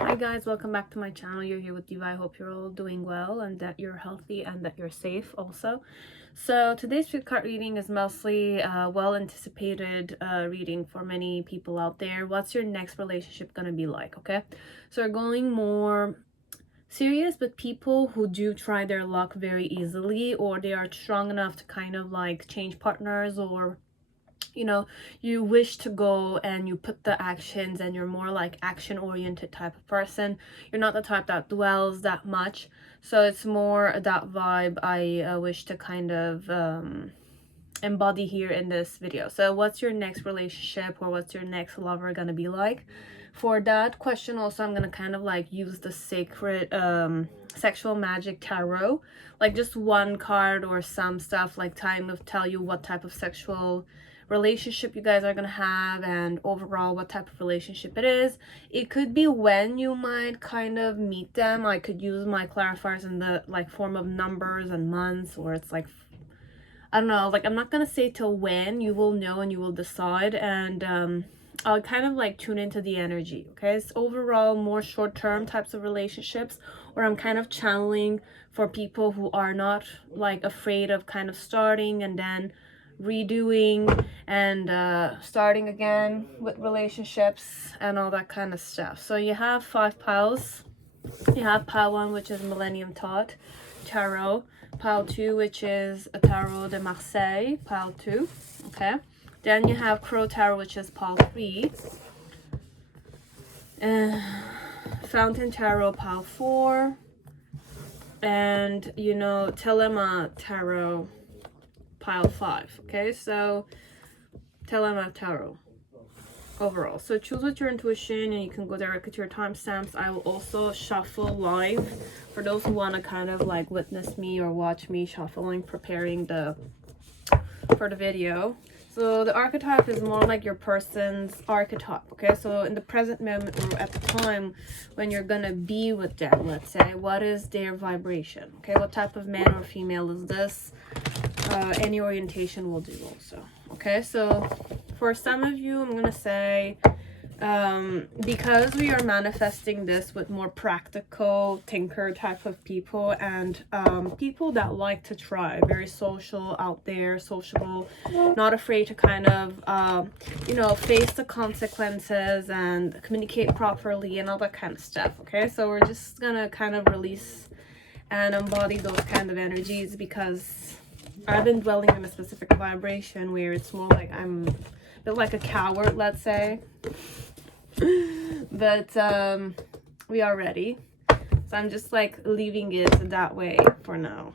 Hi guys, welcome back to my channel. You're here with Diva. I hope you're all doing well and that you're healthy and that you're safe also. So today's spirit card reading is mostly well anticipated reading for many people out there. What's your next relationship gonna be like? Okay, so we're going more serious with people who do try their luck very easily, or they are strong enough to kind of like change partners, or you know, you wish to go and you put the actions, and you're more like action oriented type of person. You're not the type that dwells that much, so it's more that vibe I wish to kind of embody here in this video. So what's your next relationship, or what's your next lover gonna be like? For that question also, I'm gonna kind of like use the sacred sexual magic tarot, like just one card or some stuff, like time to tell you what type of sexual relationship you guys are gonna have and overall what type of relationship it is. It could be when you might kind of meet them. I could use my clarifiers in the like form of numbers and months, or it's like, I don't know, like I'm not gonna say till when. You will know and you will decide, and I'll kind of like tune into the energy. Okay, it's overall more short-term types of relationships, or I'm kind of channeling for people who are not like afraid of kind of starting and then redoing and starting again with relationships and all that kind of stuff. So you have 5 piles. You have pile 1, which is Millennium Thoth tarot, pile 2, which is a tarot de Marseille, pile 2. Okay, then you have Crow tarot, which is pile 3, and Fountain tarot, pile 4, and you know, Thelema tarot, pile 5. Okay, so Thelema tarot overall. So choose with your intuition, and you can go directly to your timestamps. I will also shuffle live for those who want to kind of like witness me or watch me shuffling, preparing for the video. So the archetype is more like your person's archetype. Okay, so in the present moment, or at the time when you're gonna be with them, let's say, what is their vibration? Okay, what type of man or female is this? Any orientation will do also. Okay, so for some of you, I'm gonna say, because we are manifesting this with more practical thinker type of people, and people that like to try, very social, out there, sociable, not afraid to kind of you know, face the consequences and communicate properly and all that kind of stuff. Okay, so we're just gonna kind of release and embody those kind of energies, because I've been dwelling in a specific vibration where it's more like I'm a bit like a coward, let's say. But we are ready. So I'm just like leaving it that way for now.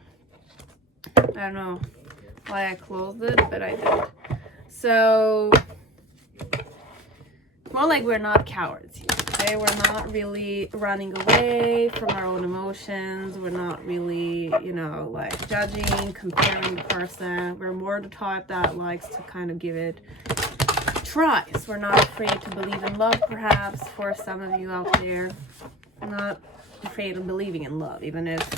I don't know why I closed it, but I did. So more like we're not cowards here. Okay, we're not really running away from our own emotions. We're not really, you know, like judging, comparing the person. We're more the type that likes to kind of give it tries. We're not afraid to believe in love, perhaps, for some of you out there. I'm not afraid of believing in love, even if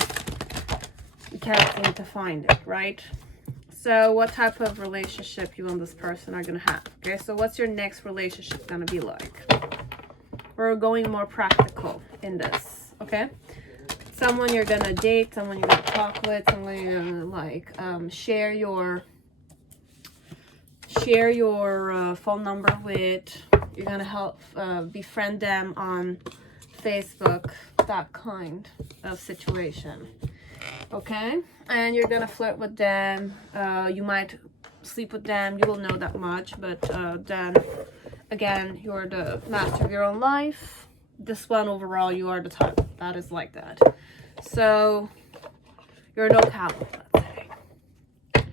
you can't seem to find it, right? So what type of relationship you and this person are gonna have? Okay, so what's your next relationship gonna be like? We're going more practical in this. Okay, someone you're gonna date, someone you're gonna talk with, someone you're gonna like share your phone number with. You're gonna help befriend them on Facebook, that kind of situation. Okay, and you're gonna flirt with them. You might sleep with them, you will know that much, but then again, you're the master of your own life. This one, overall, you are the type that is like that. So you're no coward, let's say,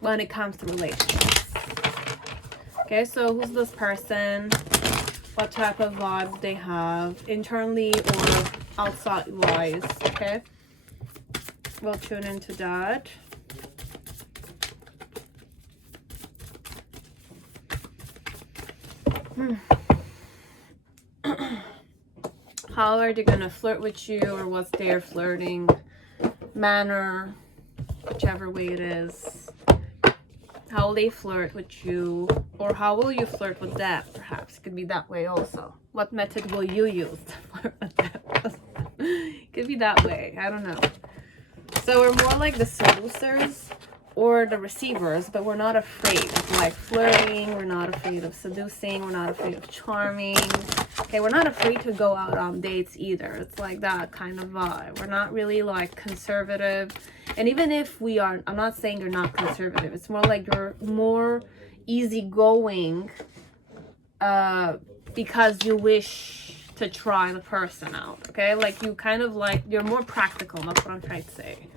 when it comes to relationships. Okay, so who's this person? What type of vibes they have, internally or outside wise? Okay, we'll tune into that. How are they gonna flirt with you, or what's their flirting manner, whichever way it is? How will they flirt with you, or how will you flirt with them? Perhaps it could be that way also. What method will you use to Could be that way. I don't know. So we're more like the seducers or the receivers, but we're not afraid of like flirting. We're not afraid of seducing. We're not afraid of charming. Okay, we're not afraid to go out on dates either. It's like that kind of vibe. We're not really like conservative. And even if we are, I'm not saying you're not conservative. It's more like you're more easygoing because you wish to try the person out. Okay, like you kind of like, you're more practical. That's what I'm trying to say.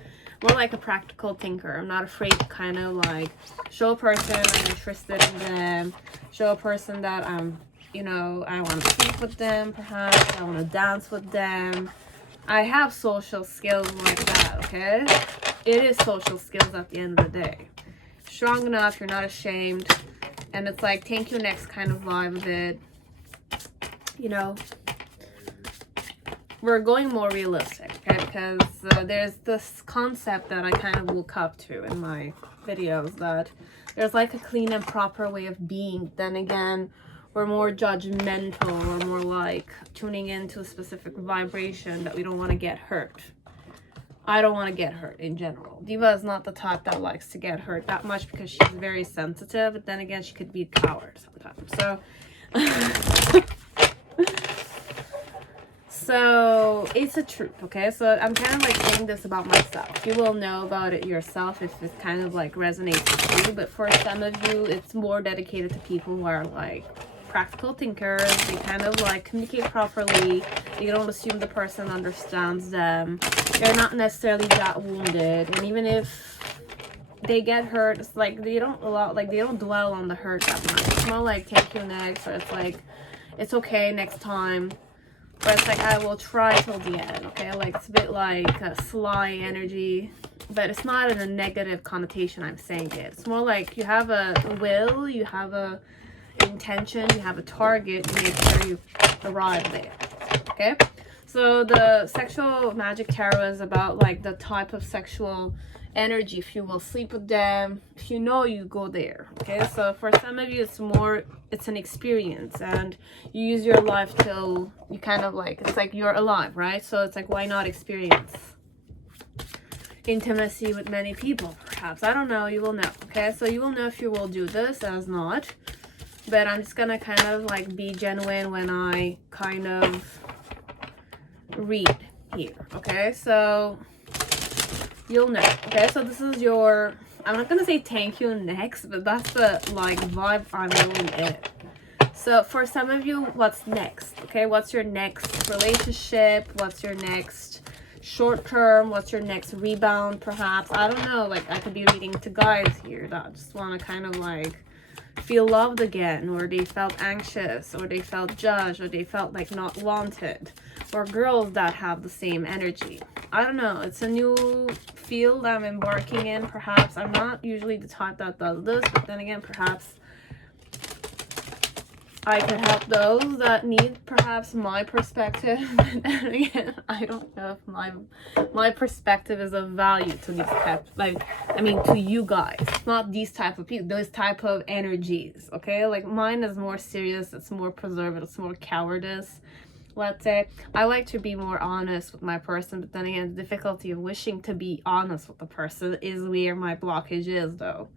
More like a practical thinker. I'm not afraid to kind of like show a person I'm interested in them. Show a person that I'm, you know, I want to sleep with them, perhaps. I want to dance with them. I have social skills like that, okay? It is social skills at the end of the day. Strong enough, you're not ashamed. And it's like, thank you next kind of vibe of it. You know, we're going more realistic, okay? Because there's this concept that I kind of woke up to in my videos, that there's like a clean and proper way of being. Then again, we're more judgmental. We're more like tuning into a specific vibration that we don't want to get hurt. I don't want to get hurt in general. Diva is not the type that likes to get hurt that much because she's very sensitive. But then again, she could be a coward sometimes. So... So it's a truth, okay? So I'm kind of like saying this about myself. You will know about it yourself if it kind of like resonates with you. But for some of you, it's more dedicated to people who are like practical thinkers. They kind of like communicate properly. They don't assume the person understands them. They're not necessarily that wounded. And even if they get hurt, it's like they don't dwell on the hurt that much. It's more like thank you next, or it's like it's okay next time. But it's like, I will try till the end, okay? Like, it's a bit like a sly energy. But it's not in a negative connotation I'm saying it. It's more like you have a will, you have a intention, you have a target, you make sure you arrive there, okay? So the sexual magic tarot is about like the type of sexual energy. If you will sleep with them, if you know, you go there, okay? So for some of you, it's an experience, and you use your life till you kind of like, it's like you're alive, right? So it's like, why not experience intimacy with many people? Perhaps, I don't know, you will know, okay? So you will know if you will do this as not. But I'm just gonna kind of like be genuine when I kind of read here, okay? So you'll know, okay? So this is your, I'm not gonna say thank you next, but that's the like vibe I'm really in. So for some of you, what's next, okay? What's your next relationship? What's your next short term? What's your next rebound, perhaps? I don't know, like I could be reading to guys here that just want to kind of like feel loved again, or they felt anxious, or they felt judged, or they felt like not wanted, or girls that have the same energy. I don't know, it's a new field I'm embarking in. Perhaps I'm not usually the type that does this, but then again, perhaps I can help those that need perhaps my perspective. And then again, I don't know if my perspective is of value to these types, like, I mean, to you guys, not these type of people, those type of energies, okay? Like mine is more serious, it's more preservative, it's more cowardice, let's say. I like to be more honest with my person, but then again, the difficulty of wishing to be honest with the person is where my blockage is, though.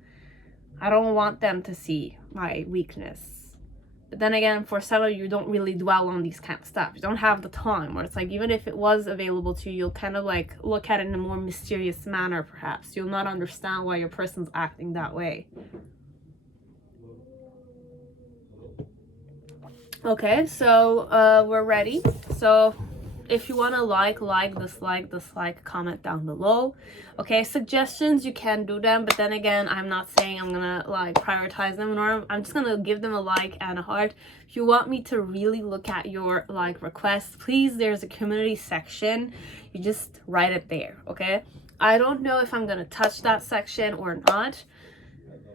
I don't want them to see my weakness. But then again, for some of you, don't really dwell on these kind of stuff. You don't have the time, or it's like, even if it was available to you, you'll kind of like look at it in a more mysterious manner, perhaps. You'll not understand why your person's acting that way. Okay, so we're ready. So if you want to like, dislike, comment down below. Okay, suggestions, you can do them, but then again, I'm not saying I'm gonna like prioritize them, or I'm just gonna give them a like and a heart. If you want me to really look at your like requests, please, there's a community section. You just write it there, okay? I don't know if I'm gonna touch that section or not.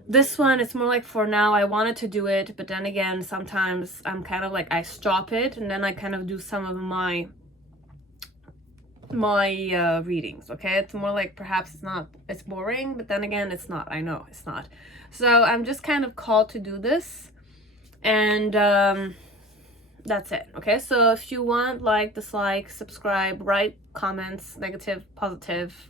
This one, it's more like for now, I wanted to do it, but then again, sometimes I'm kind of like, I stop it, and then I kind of do some of my readings, okay? It's more like, perhaps it's boring, but then again, it's not. I know it's not. So I'm just kind of called to do this, and that's it. Okay, so if you want, like, dislike, subscribe, write comments, negative, positive,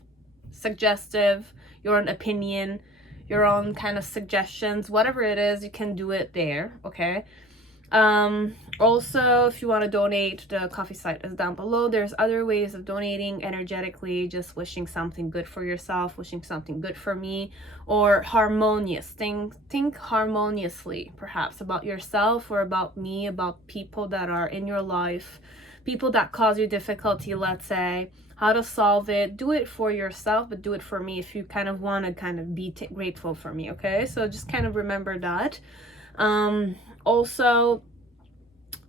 suggestive, your own opinion, your own kind of suggestions, whatever it is, you can do it there. Okay, also, if you want to donate, the coffee site is down below. There's other ways of donating energetically, just wishing something good for yourself, wishing something good for me, or harmonious. Think harmoniously, perhaps, about yourself or about me, about people that are in your life, people that cause you difficulty, let's say, how to solve it. Do it for yourself, but do it for me if you kind of want to kind of be grateful for me. Okay, so just kind of remember that. Also,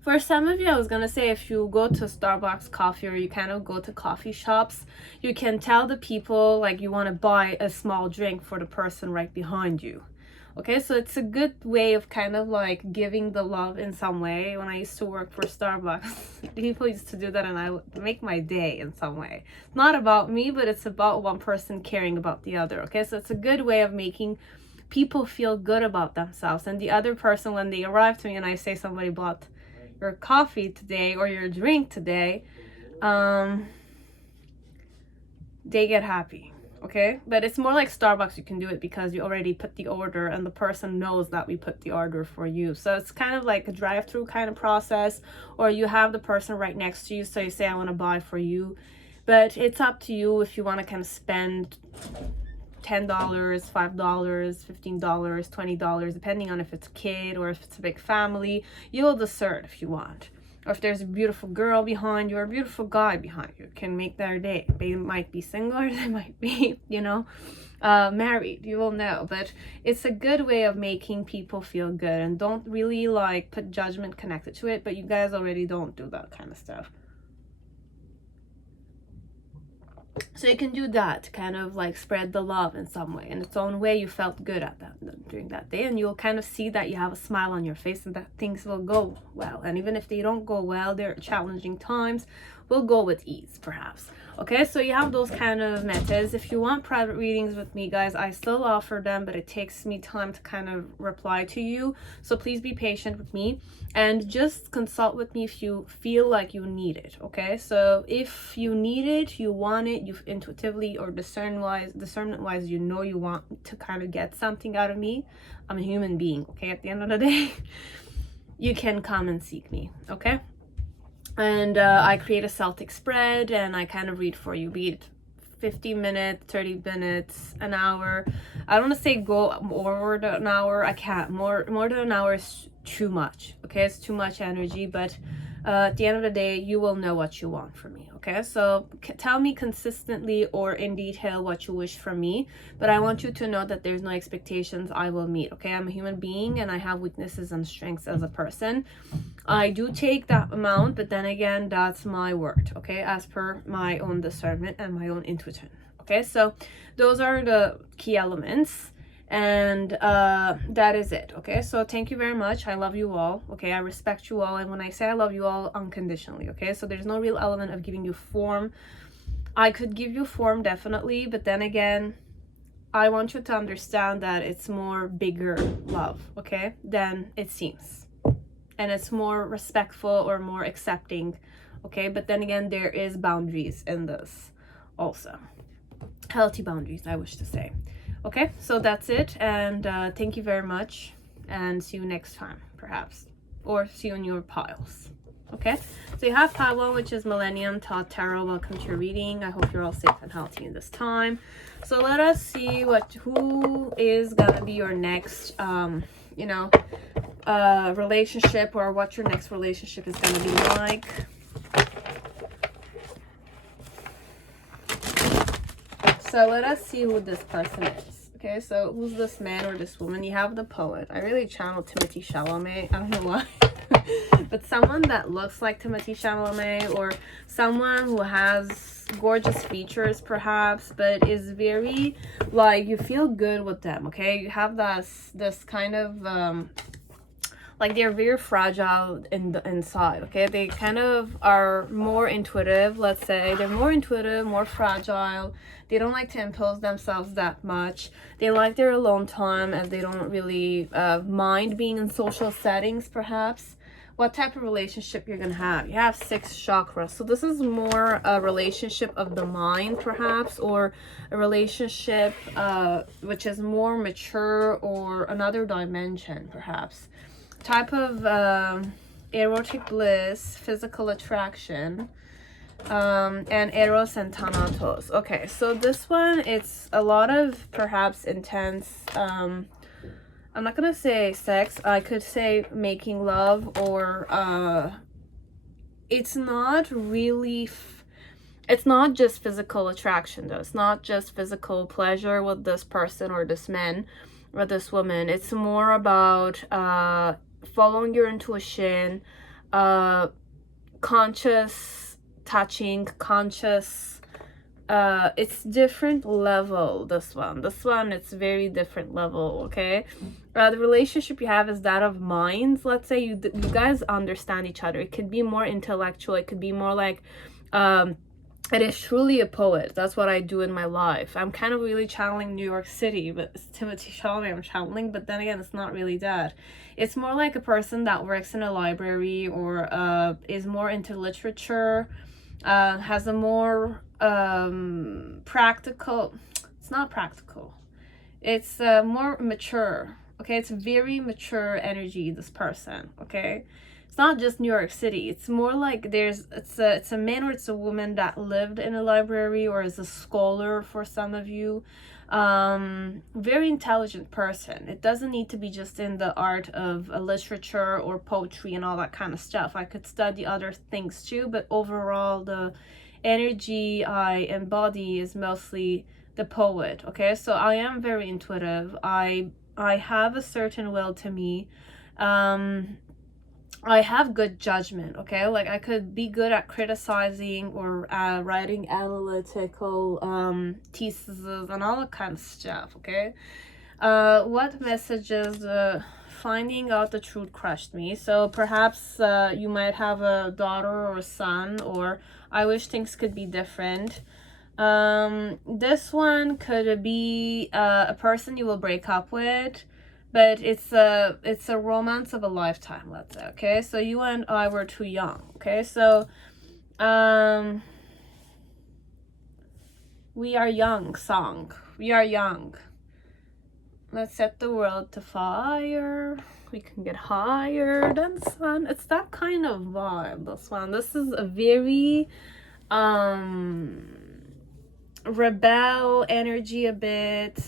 for some of you, I was gonna say, if you go to Starbucks coffee, or you kind of go to coffee shops, you can tell the people, like, you want to buy a small drink for the person right behind you. Okay, so it's a good way of kind of like giving the love in some way. When I used to work for Starbucks, people used to do that, and I would make my day in some way. It's not about me, but it's about one person caring about the other. Okay, so it's a good way of making people feel good about themselves. And the other person, when they arrive to me and I say somebody bought your coffee today or your drink today, they get happy. Okay, but it's more like Starbucks. You can do it because you already put the order and the person knows that we put the order for you. So it's kind of like a drive-through kind of process, or you have the person right next to you, so you say, I want to buy for you. But it's up to you if you want to kind of spend $10, $5, $15, $20, depending on if it's a kid or if it's a big family. You'll decide if you want. Or if there's a beautiful girl behind you or a beautiful guy behind you, can make their day. They might be single, or they might be, you know, married. You will know. But it's a good way of making people feel good, and don't really like put judgment connected to it. But you guys already don't do that kind of stuff. So you can do that, kind of like spread the love in some way, in its own way. You felt good at that during that day, and you'll kind of see that you have a smile on your face, and that things will go well. And even if they don't go well, they're challenging times, will go with ease, perhaps. Okay, so you have those kind of methods. If you want private readings with me, guys, I still offer them, but it takes me time to kind of reply to you. So please be patient with me, and just consult with me if you feel like you need it. Okay, so if you need it, you want it, you intuitively or discernment wise, you know you want to kind of get something out of me. I'm a human being. Okay, at the end of the day, you can come and seek me. Okay. And I create a Celtic spread, and I kind of read for you, be it 15 minutes, 30 minutes, an hour. I don't want to say go over an hour. I can't. More than an hour is too much. Okay, it's too much energy. But at the end of the day, you will know what you want from me. Okay, so tell me consistently or in detail what you wish from me, but I want you to know that there's no expectations I will meet. Okay, I'm a human being, and I have weaknesses and strengths as a person. I do take that amount, but then again, that's my word. Okay, as per my own discernment and my own intuition. Okay, so those are the key elements, and that is it. Okay, so thank you very much. I love you all. Okay, I respect you all, and when I say I love you all, unconditionally. Okay, so there's no real element of giving you form. I could give you form, definitely, but then again, I want you to understand that it's more bigger love, okay, than it seems, and it's more respectful or more accepting. Okay, but then again, there is boundaries in this also, healthy boundaries, I wish to say. Okay, so that's it, and thank you very much, and see you next time, perhaps, or see you in your piles. Okay, so you have pile 1, which is Millennium, Thoth Tarot. Welcome to your reading. I hope you're all safe and healthy in this time. So let us see who is gonna be your next you know, relationship, or what your next relationship is gonna be like. So let us see who this person is. Okay, so who's this man or this woman? You have the Poet. I really channeled Timothée Chalamet. I don't know why. But someone that looks like Timothée Chalamet, or someone who has gorgeous features, perhaps, but is very, like, you feel good with them. Okay, you have this kind of like, they're very fragile inside. Okay, they kind of are more intuitive, let's say. They're more intuitive, more fragile. They don't like to impose themselves that much. They like their alone time, as they don't really mind being in social settings, perhaps, what type of relationship you're gonna have. You have 6 chakras, so this is more a relationship of the mind perhaps, or a relationship which is more mature, or another dimension perhaps. Type of erotic bliss, physical attraction, and eros and thanatos. Okay, so this one, it's a lot of perhaps intense, I'm not gonna say sex, I could say making love, or it's not really it's not just physical attraction though. It's not just physical pleasure with this person or this man or this woman. It's more about following your intuition, conscious touching, conscious, it's different level. This one it's very different level. Okay, the relationship you have is that of minds. Let's say you guys understand each other. It could be more intellectual, it could be more like it is truly a poet. That's what I do in my life. I'm kind of really channeling New York City, but it's Timothée Chalamet I'm channeling, but then again, it's not really that. It's more like a person that works in a library, or is more into literature, has a more practical, it's not practical, it's more mature. Okay, it's very mature energy, this person. Okay, it's not just New York City. It's more like it's a man or it's a woman that lived in a library, or is a scholar for some of you. Very intelligent person. It doesn't need to be just in the art of literature or poetry and all that kind of stuff. I could study other things too, but overall the energy I embody is mostly the poet. Okay, so I am very intuitive. I have a certain will to me. I have good judgment. Okay, like I could be good at criticizing, or writing analytical theses and all that kind of stuff. Okay, what messages? Finding out the truth crushed me. So perhaps you might have a daughter or a son, or I wish things could be different. This one could be a person you will break up with, but it's a romance of a lifetime, let's say. Okay, so you and I were too young. Okay, so we are young song. We are young. Let's set the world to fire. We can get higher than sun. It's that kind of vibe, this one. This is a very rebel energy a bit.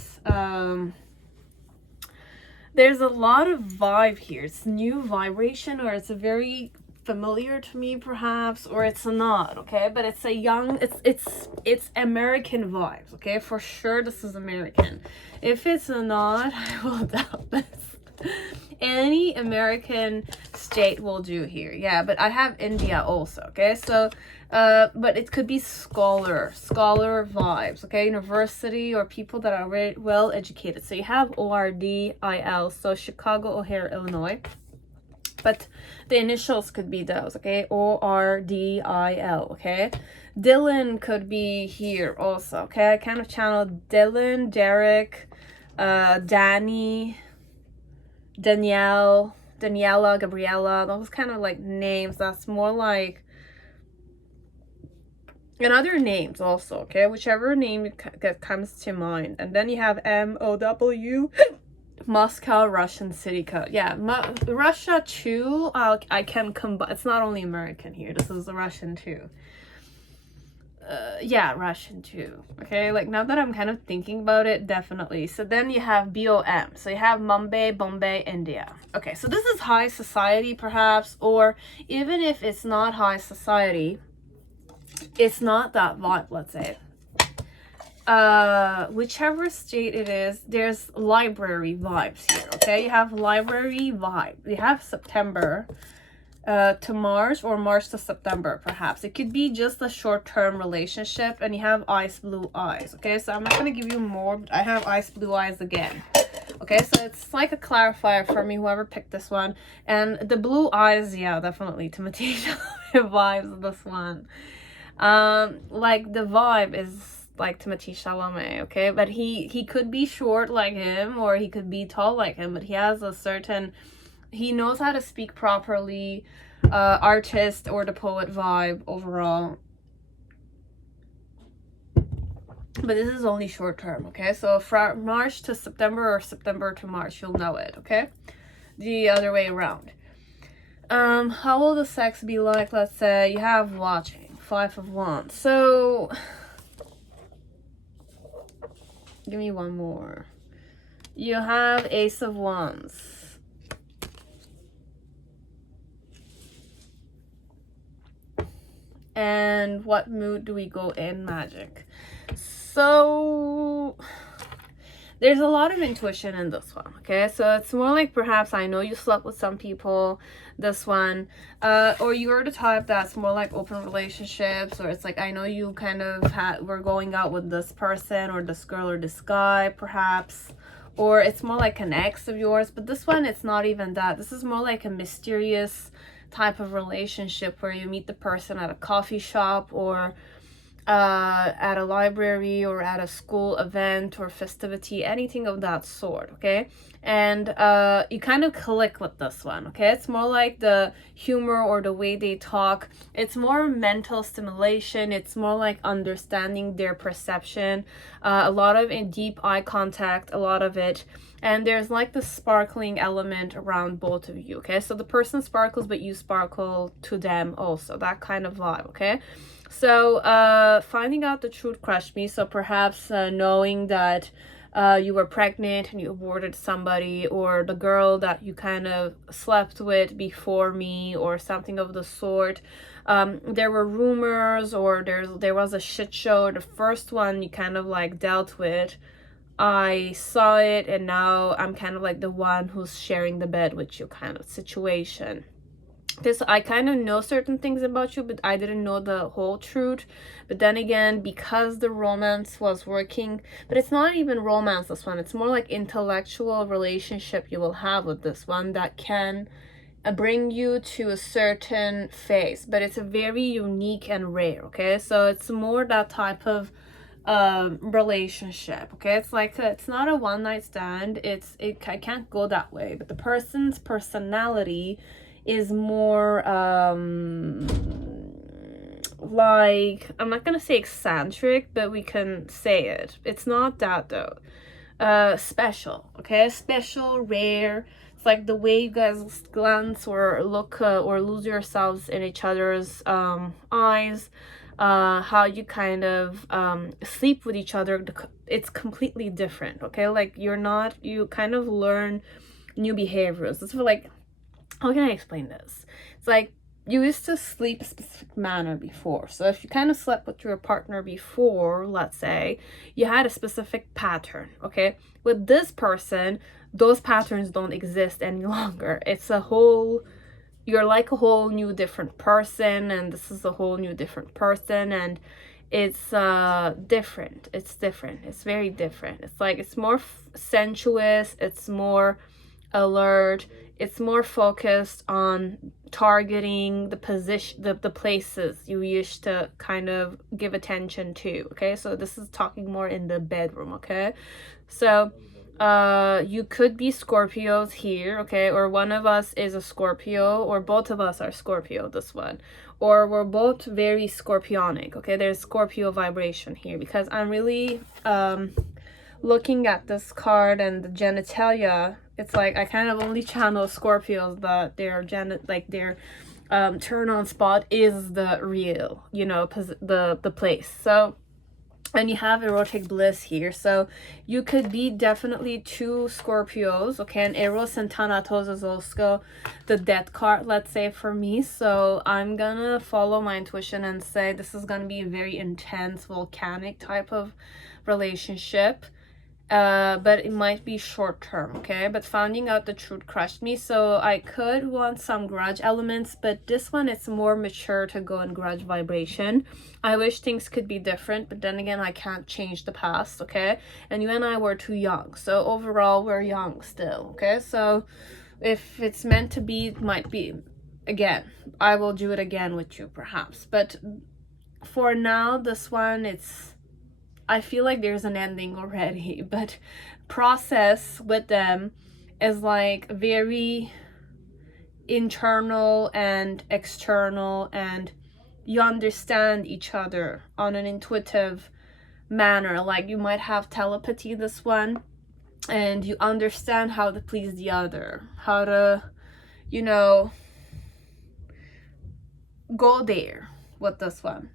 There's a lot of vibe here. It's new vibration, or it's a very familiar to me perhaps, or it's not. Okay, but it's a young, it's American vibes. Okay, for sure this is American. If it's not, I will doubt this. Any American state will do here. Yeah, but I have India also. Okay, so but it could be scholar vibes. Okay, university, or people that are very well educated. So you have ORDIL, so Chicago, O'Hare, Illinois. But the initials could be those. Okay, ORDIL. Okay, Dylan could be here also. Okay, I kind of channeled Dylan, Derek, Danny, Danielle, Daniela, Gabriella. Those kind of like names. That's more like, and other names also. Okay, whichever name comes to mind. And then you have MOW, Moscow, Russian city code. Yeah, Russia too. I can combine. It's not only American here. This is Russian too. Yeah, Russian too. Okay, like now that I'm kind of thinking about it, definitely. So then you have BOM. So you have Mumbai, Bombay, India. Okay, so this is high society perhaps, or even if it's not high society, it's not that vibe, let's say. Whichever state it is, there's library vibes here. Okay, you have library vibe. You have September to March, or March to September perhaps. It could be just a short-term relationship, and you have ice blue eyes. Okay, so I'm not going to give you more, but I have ice blue eyes again. Okay, so it's like a clarifier for me, whoever picked this one. And the blue eyes, yeah, definitely Timothée Chalamet vibes, this one. Like the vibe is like Timothée Chalamet. Okay, but he could be short like him, or he could be tall like him, but he has a certain he knows how to speak properly, artist or the poet vibe overall. But this is only short term, okay? So from March to September or September to March, you'll know it, okay? The other way around. How will the sex be like? Let's say you have watching, 5 of Wands. So give me one more. You have Ace of Wands. And what mood do we go in, magic? So there's a lot of intuition in this one, okay? So it's more like perhaps I know you slept with some people, this one, or you're the type that's more like open relationships, or it's like I know you kind of were going out with this person or this girl or this guy, perhaps, or it's more like an ex of yours. But this one, it's not even that. This is more like a mysterious type of relationship where you meet the person at a coffee shop or at a library or at a school event or festivity, anything of that sort, okay? And you kind of click with this one, okay? It's more like the humor or the way they talk. It's more mental stimulation. It's more like understanding their perception. A lot of deep eye contact, a lot of it. And there's like the sparkling element around both of you, okay? So the person sparkles, but you sparkle to them also, that kind of vibe, okay? So finding out the truth crushed me. So perhaps knowing that you were pregnant and you aborted somebody, or the girl that you kind of slept with before me, or something of the sort. There were rumors, or there was a shit show. The first one you kind of like dealt with, I saw it, and now I'm kind of like the one who's sharing the bed with you kind of situation. Because I kind of know certain things about you, but I didn't know the whole truth. But then again, because the romance was working, but it's not even romance, this one. It's more like intellectual relationship you will have with this one that can bring you to a certain phase. But it's a very unique and rare, okay? So it's more that type of relationship, okay? It's like it's not a one night stand. I can't go that way. But the person's personality is more like, I'm not gonna say eccentric, but we can say it. It's not that though. Special, okay? Special, rare. It's like the way you guys glance or look or lose yourselves in each other's eyes. How you kind of sleep with each other, it's completely different, okay? Like you kind of learn new behaviors. It's for like, how can I explain this? It's like you used to sleep a specific manner before. So if you kind of slept with your partner before, let's say, you had a specific pattern, okay? With this person, those patterns don't exist any longer. It's a whole, you're like a whole new different person, and this is a whole new different person, and it's different. It's different. It's very different. It's like it's more sensuous. It's more alert. It's more focused on targeting the position, the places you used to kind of give attention to, okay? So this is talking more in the bedroom, okay? So you could be Scorpios here, okay? Or one of us is a Scorpio, or both of us are Scorpio, this one. Or we're both very Scorpionic, okay? There's Scorpio vibration here, because I'm really looking at this card and the genitalia. It's like I kind of only channel Scorpios, but their turn on spot is the real, you know, the place. So, and you have erotic bliss here, so you could be definitely two Scorpios, okay? And Eros and Thanatos is also the death card, let's say, for me. So I'm gonna follow my intuition and say this is gonna be a very intense volcanic type of relationship. But it might be short term, okay? But finding out the truth crushed me. So I could want some grudge elements, but this one, it's more mature to go in grudge vibration. I wish things could be different, but then again, I can't change the past, okay? And you and I were too young. So overall, we're young still, okay? So if it's meant to be, it might be. Again, I will do it again with you, perhaps. But for now, this one, I feel like there's an ending already, but process with them is like very internal and external, and you understand each other on an intuitive manner. Like you might have telepathy, this one, and you understand how to please the other, how to, you know, go there with this one.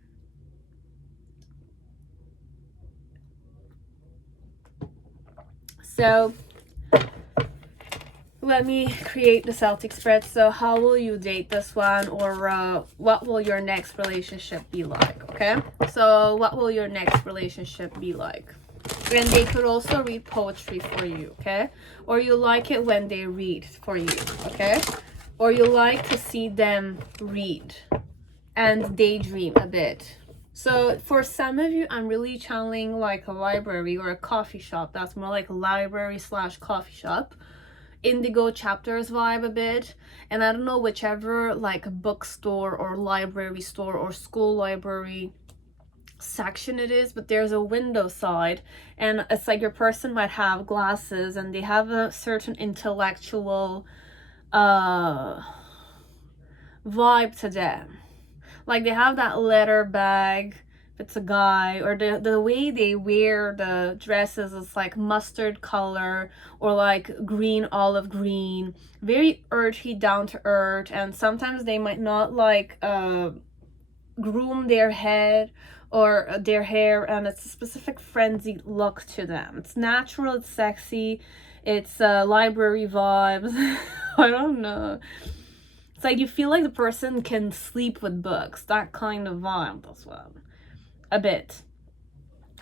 So let me create the Celtic spread. So how will you date this one, or what will your next relationship be like? Okay, so what will your next relationship be like? And they could also read poetry for you, okay? Or you like it when they read for you, okay? Or you like to see them read and daydream a bit. So for some of you, I'm really channeling like a library or a coffee shop. That's more like a library / coffee shop. Indigo chapters vibe a bit. And I don't know, whichever like bookstore or library store or school library section it is, but there's a window side, and it's like your person might have glasses and they have a certain intellectual vibe to them. Like they have that leather bag if it's a guy, or the way they wear the dresses is like mustard color or like green, olive green, very earthy, down to earth. And sometimes they might not like groom their head or their hair, and it's a specific frenzied look to them. It's natural, it's sexy, it's library vibes. I don't know, it's like you feel like the person can sleep with books, that kind of vibe. This one a bit.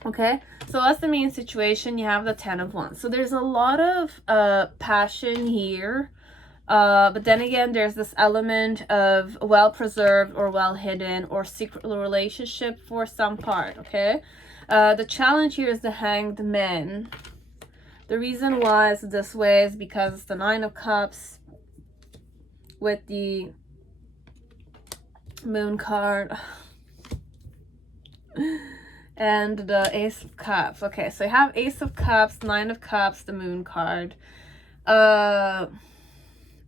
Okay, so that's the main situation. You have the 10 of Wands, so there's a lot of passion here. But then again, there's this element of well-preserved or well-hidden or secret relationship for some part, okay? The challenge here is the Hanged Man. The reason why it's this way is because it's the 9 of Cups with the Moon card and the Ace of Cups. Okay, so you have Ace of Cups, 9 of Cups, the Moon card.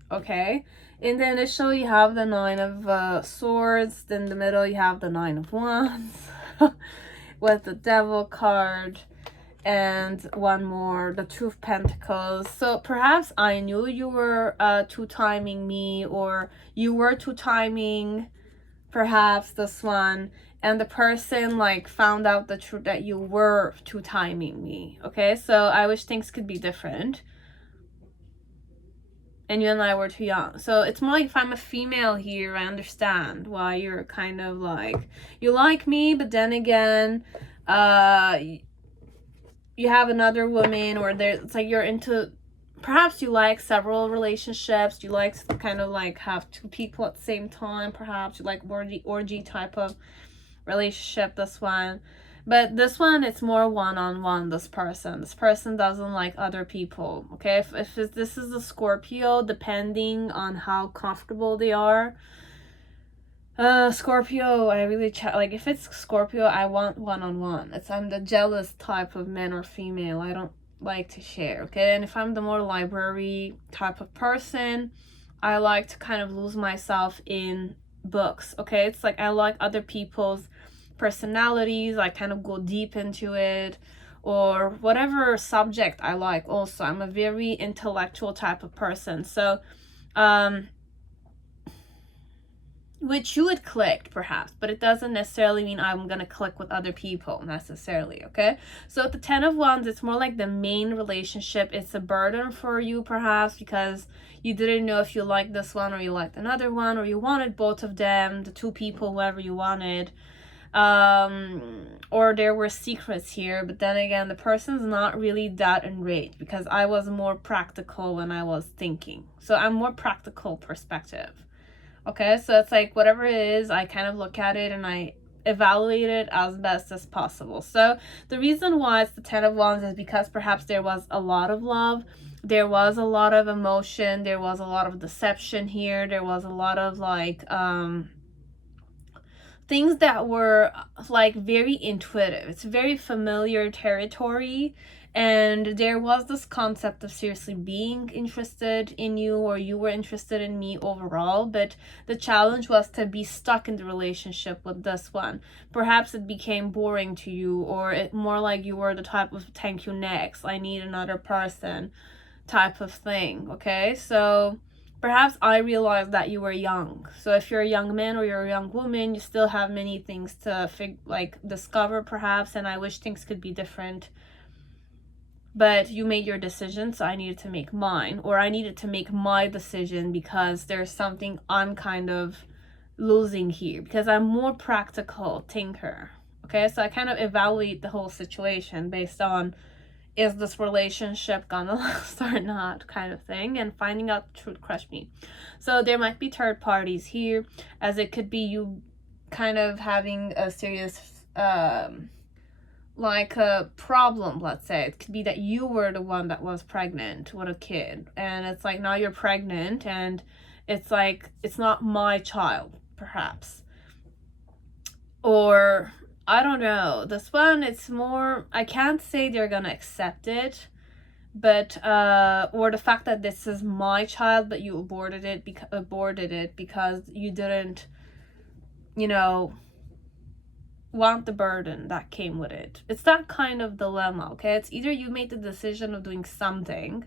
Okay, in the initial you have the 9 of Swords, then the middle you have the 9 of Wands with the Devil card, and one more, the 2 of Pentacles. So perhaps I knew you were two-timing me, or you were two-timing perhaps this one, and the person like found out the truth that you were two-timing me. Okay, so I wish things could be different, and you and I were too young. So it's more like if I'm a female here, I understand why you're kind of like, you like me, but then again, you have another woman, or there, it's like you're into, perhaps you like several relationships, you like to kind of like have 2 people at the same time, perhaps you like orgy type of relationship, this one. But this one, it's more one-on-one. This person doesn't like other people, okay? If this is a Scorpio, depending on how comfortable they are, Scorpio, I really like, if it's Scorpio, I want one-on-one. I'm the jealous type of man or female. I don't like to share, okay? And if I'm the more library type of person, I like to kind of lose myself in books, okay? It's like I like other people's personalities, I kind of go deep into it, or whatever subject I like. Also, I'm a very intellectual type of person, so which you would click perhaps, but it doesn't necessarily mean I'm gonna click with other people necessarily, okay? So at the 10 of Wands, it's more like the main relationship. It's a burden for you perhaps, because you didn't know if you liked this one or you liked another one, or you wanted both of them, the 2 people, whoever you wanted, or there were secrets here. But then again, the person's not really that enraged, because I was more practical when I was thinking. So I'm more practical perspective. Okay, so it's like whatever it is, I kind of look at it and I evaluate it as best as possible. So the reason why it's the 10 of Wands is because perhaps there was a lot of love, there was a lot of emotion, there was a lot of deception here, there was a lot of like things that were like very intuitive. It's very familiar territory. And there was this concept of seriously being interested in you, or you were interested in me overall. But the challenge was to be stuck in the relationship with this one. Perhaps it became boring to you, or it more like you were the type of thank you next, I need another person type of thing. Okay, so perhaps I realized that you were young. So if you're a young man or you're a young woman, you still have many things to discover perhaps, and I wish things could be different. But you made your decision, so I needed to make mine, or I needed to make my decision because there's something I'm kind of losing here, because I'm more practical thinker. Okay, so I kind of evaluate the whole situation based on, is this relationship gonna last or not, kind of thing, and finding out the truth crushed me. So there might be third parties here, as it could be you kind of having a serious like a problem. Let's say it could be that you were the one that was pregnant with a kid, and it's like now you're pregnant and it's like it's not my child perhaps, or I don't know. This one, it's more, I can't say they're gonna accept it, but or the fact that this is my child but you aborted it because you didn't, you know, want the burden that came with it. It's that kind of dilemma. Okay, it's either you made the decision of doing something,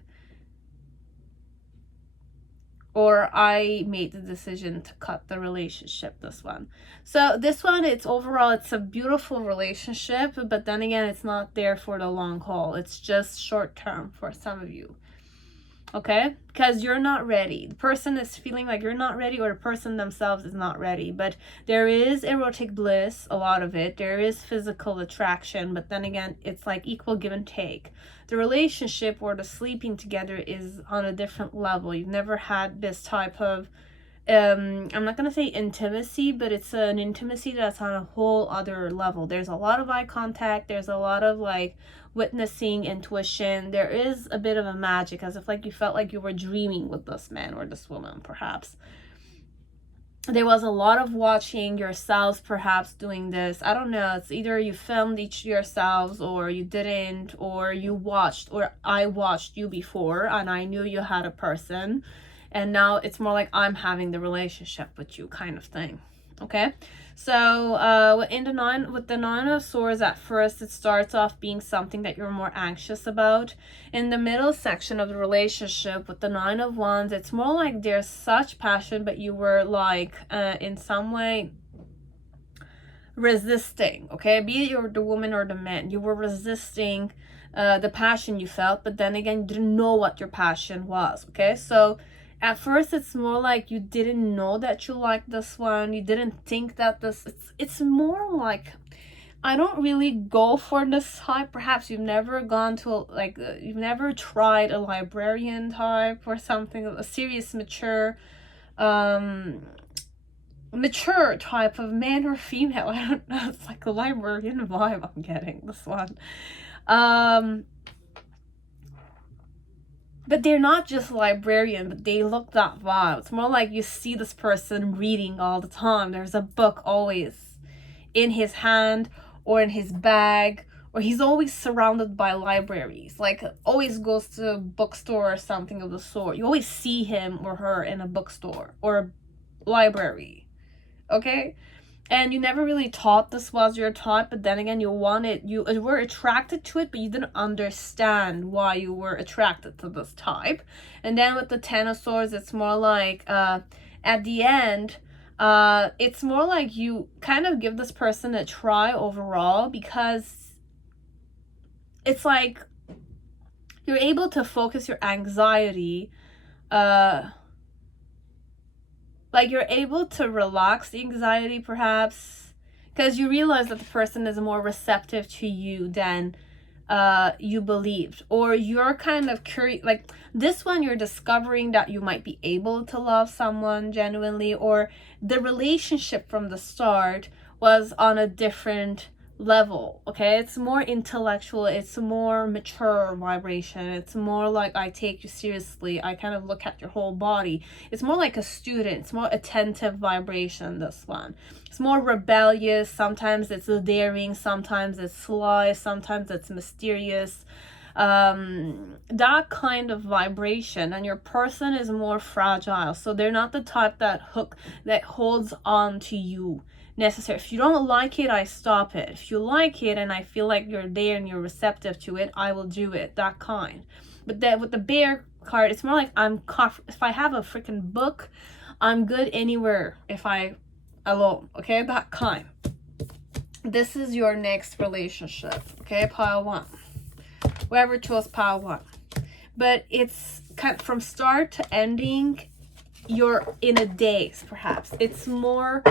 or I made the decision to cut the relationship. This one. So this one, it's overall, it's a beautiful relationship, but then again, it's not there for the long haul. It's just short term for some of you. Okay, because you're not ready. The person is feeling like you're not ready, or the person themselves is not ready. But there is erotic bliss, a lot of it. There is physical attraction, but then again, it's like equal give and take. The relationship or the sleeping together is on a different level. You've never had this type of I'm not gonna say intimacy, but it's an intimacy that's on a whole other level. There's a lot of eye contact, there's a lot of like witnessing, intuition. There is a bit of a magic, as if like you felt like you were dreaming with this man or this woman perhaps. There was a lot of watching yourselves perhaps doing this. I don't know, it's either you filmed each yourselves or you didn't, or you watched, or I watched you before and I knew you had a person, and now it's more like I'm having the relationship with you kind of thing. Okay, so with the Nine of Swords, at first it starts off being something that you're more anxious about. In the middle section of the relationship with the Nine of Wands, it's more like there's such passion, but you were like in some way resisting. Okay, be it you're the woman or the man, you were resisting the passion you felt, but then again, you didn't know what your passion was. Okay, so at first it's more like you didn't know that you liked this one, you didn't think that it's more like, I don't really go for this type. Perhaps you've never gone to you've never tried a librarian type or something, a serious mature type of man or female. I don't know, it's like a librarian vibe I'm getting this one. But they're not just librarian, but they look that vibe. It's more like you see this person reading all the time. There's a book always in his hand or in his bag, or he's always surrounded by libraries. Like always goes to a bookstore or something of the sort. You always see him or her in a bookstore or a library. Okay? And you never really thought this was your type, but then again, you were attracted to it, but you didn't understand why you were attracted to this type. And then with the Ten of Swords, it's more like at the end, it's more like you kind of give this person a try overall, because it's like you're able to focus your anxiety, like you're able to relax the anxiety perhaps, because you realize that the person is more receptive to you than you believed, or you're kind of curious. Like this one, you're discovering that you might be able to love someone genuinely, or the relationship from the start was on a different level, okay? It's more intellectual, it's more mature vibration, it's more like I take you seriously, I kind of look at your whole body. It's more like a student, it's more attentive vibration, this one. It's more rebellious, sometimes it's daring, sometimes it's sly, sometimes it's mysterious. That kind of vibration. And your person is more fragile, so they're not the type that holds on to you necessary. If you don't like it, I stop it. If you like it and I feel like you're there and you're receptive to it, I will do it. That kind. But then with the bear card, it's more like if I have a freaking book, I'm good anywhere if I alone, okay? That kind. This is your next relationship, okay? Pile 1. Whoever chose pile 1. But it's kind of from start to ending, you're in a daze, perhaps. It's more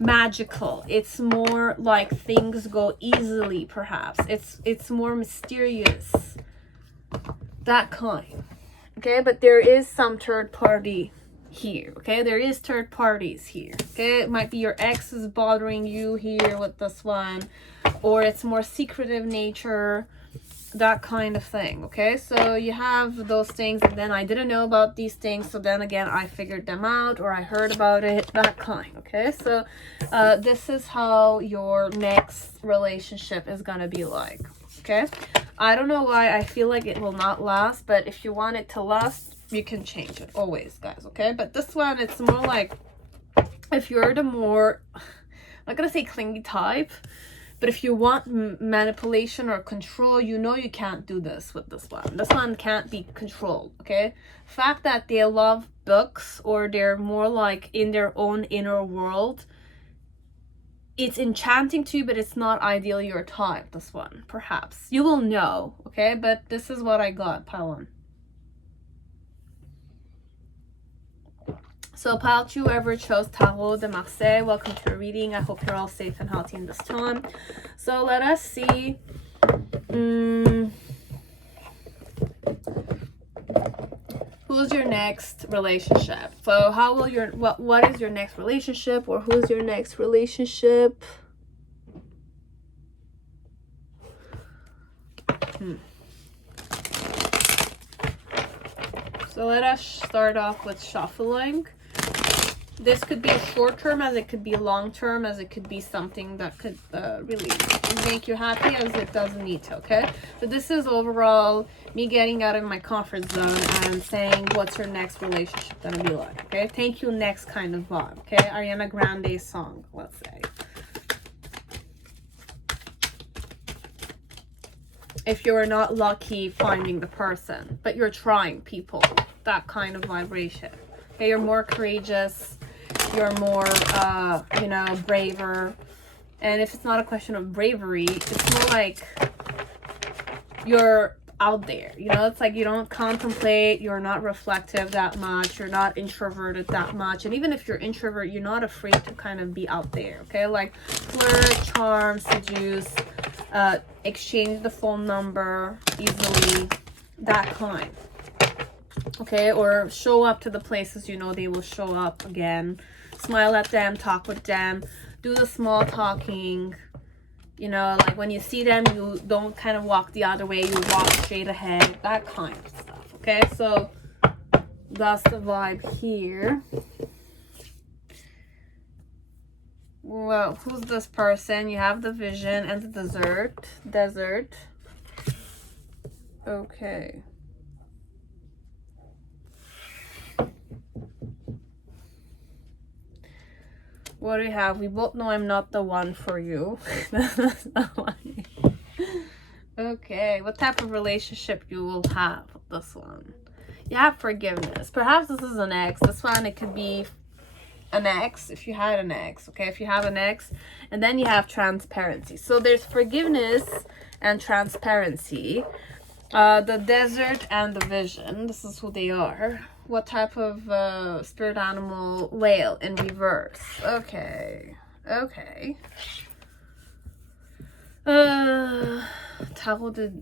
magical, it's more like things go easily, perhaps. It's more mysterious, that kind, okay? But there is some third party here, okay? There is third parties here, okay? It might be your ex is bothering you here with this one, or it's more secretive nature, that kind of thing, okay? So you have those things, and then I didn't know about these things, so then again I figured them out, or I heard about it, that kind, okay? So this is how your next relationship is gonna be like, okay? I don't know why I feel like it will not last, but if you want it to last, you can change it always, guys, okay? But this one, it's more like, if you're the more, I'm not gonna say clingy type, but if you want manipulation or control, you know you can't do this with this one. This one can't be controlled, okay? Fact that they love books, or they're more like in their own inner world, it's enchanting to you, but it's not ideally your type, this one, perhaps. You will know, okay? But this is what I got, pile 1. So pile 2, whoever chose Tarot de Marseille, welcome to a reading. I hope you're all safe and healthy in this time. So let us see. Who's your next relationship? So how will your, what is your next relationship, or who's your next relationship? So let us start off with shuffling. This could be a short term, as it could be long term, as it could be something that could really make you happy, as it doesn't need to, okay? But this is overall me getting out of my comfort zone and saying, what's your next relationship gonna be like, okay? Thank you, next kind of vibe, okay? Ariana Grande song, let's say. If you're not lucky finding the person, but you're trying, people, that kind of vibration. Okay, you're more courageous, you're more, you know, braver. And if it's not a question of bravery, it's more like you're out there, you know? It's like you don't contemplate, you're not reflective that much, you're not introverted that much. And even if you're introvert, you're not afraid to kind of be out there, okay? Like flirt, charm, seduce, exchange the phone number easily, that kind. Okay, or show up to the places you know they will show up again. Smile at them, talk with them, do the small talking. You know, like when you see them, you don't kind of walk the other way, you walk straight ahead, that kind of stuff. Okay, so that's the vibe here. Well, who's this person? You have the Vision and the Desert. Okay. What do we have? We both know I'm not the one for you. That's not one. Okay, what type of relationship you will have with this one? You have forgiveness. Perhaps this is an ex. This one, it could be an ex, if you had an ex, okay? If you have an ex, and then you have transparency. So there's forgiveness and transparency. The Desert and the Vision, this is who they are. What type of spirit animal? Whale in reverse. Okay. Okay. Tarot de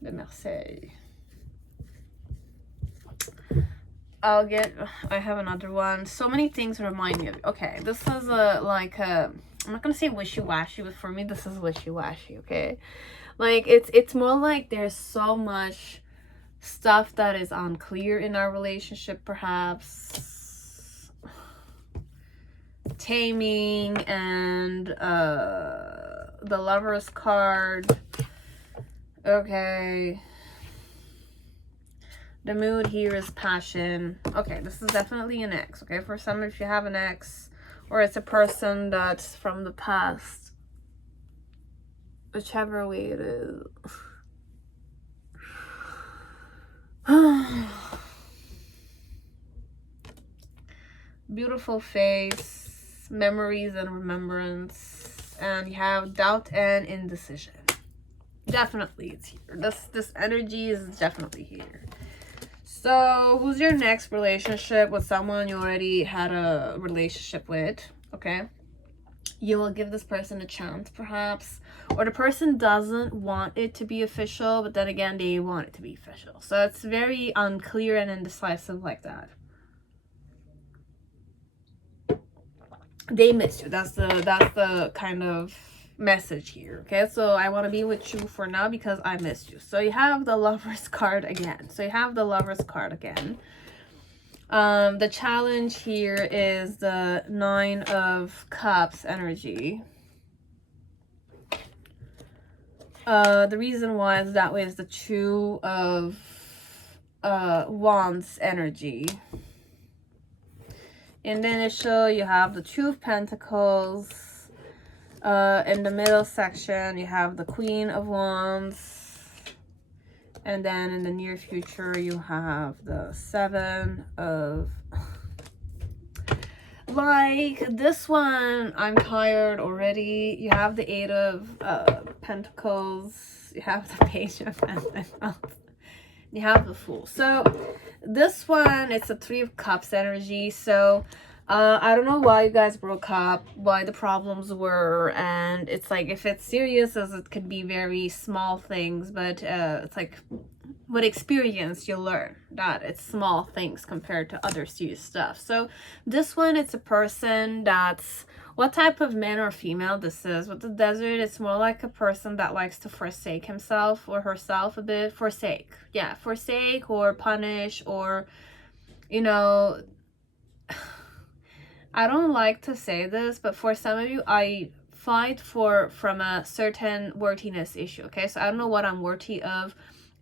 Marseille. I have another one. So many things remind me of, okay, this is like a I'm not gonna say wishy-washy, but for me this is wishy-washy, okay? Like it's more like there's so much stuff that is unclear in our relationship, perhaps taming, and the Lover's card. Okay, the mood here is passion. Okay, this is definitely an ex. Okay, for some, if you have an ex, or it's a person that's from the past, whichever way it is. Beautiful face, memories and remembrance, and you have doubt and indecision. Definitely it's here. This energy is definitely here. So who's your next relationship with someone you already had a relationship with? Okay, you will give this person a chance, perhaps, or the person doesn't want it to be official, but then again they want it to be official. So it's very unclear and indecisive like that. They miss you. That's the kind of message here. Okay, so I want to be with you for now because I missed you. So you have the Lover's card again. The challenge here is the 9 of Cups energy. The reason why is that way is the 2 of Wands energy. In the initial, you have the 2 of Pentacles. In the middle section, you have the Queen of Wands. And then in the near future, you have the 7 of... Like, this one, I'm tired already. You have the 8 of Pentacles. You have the Page of Pentacles. You have the Fool. So this one, it's a 3 of Cups energy. So I don't know why you guys broke up, why the problems were, and it's like, if it's serious, as it could be very small things, but it's like with experience you learn that it's small things compared to other serious stuff. So this one, it's a person that's, what type of man or female this is? With the Desert, it's more like a person that likes to forsake himself or herself a bit. Forsake or punish, or, you know, I don't like to say this, but for some of you, I fight from a certain worthiness issue. Okay, so I don't know what I'm worthy of.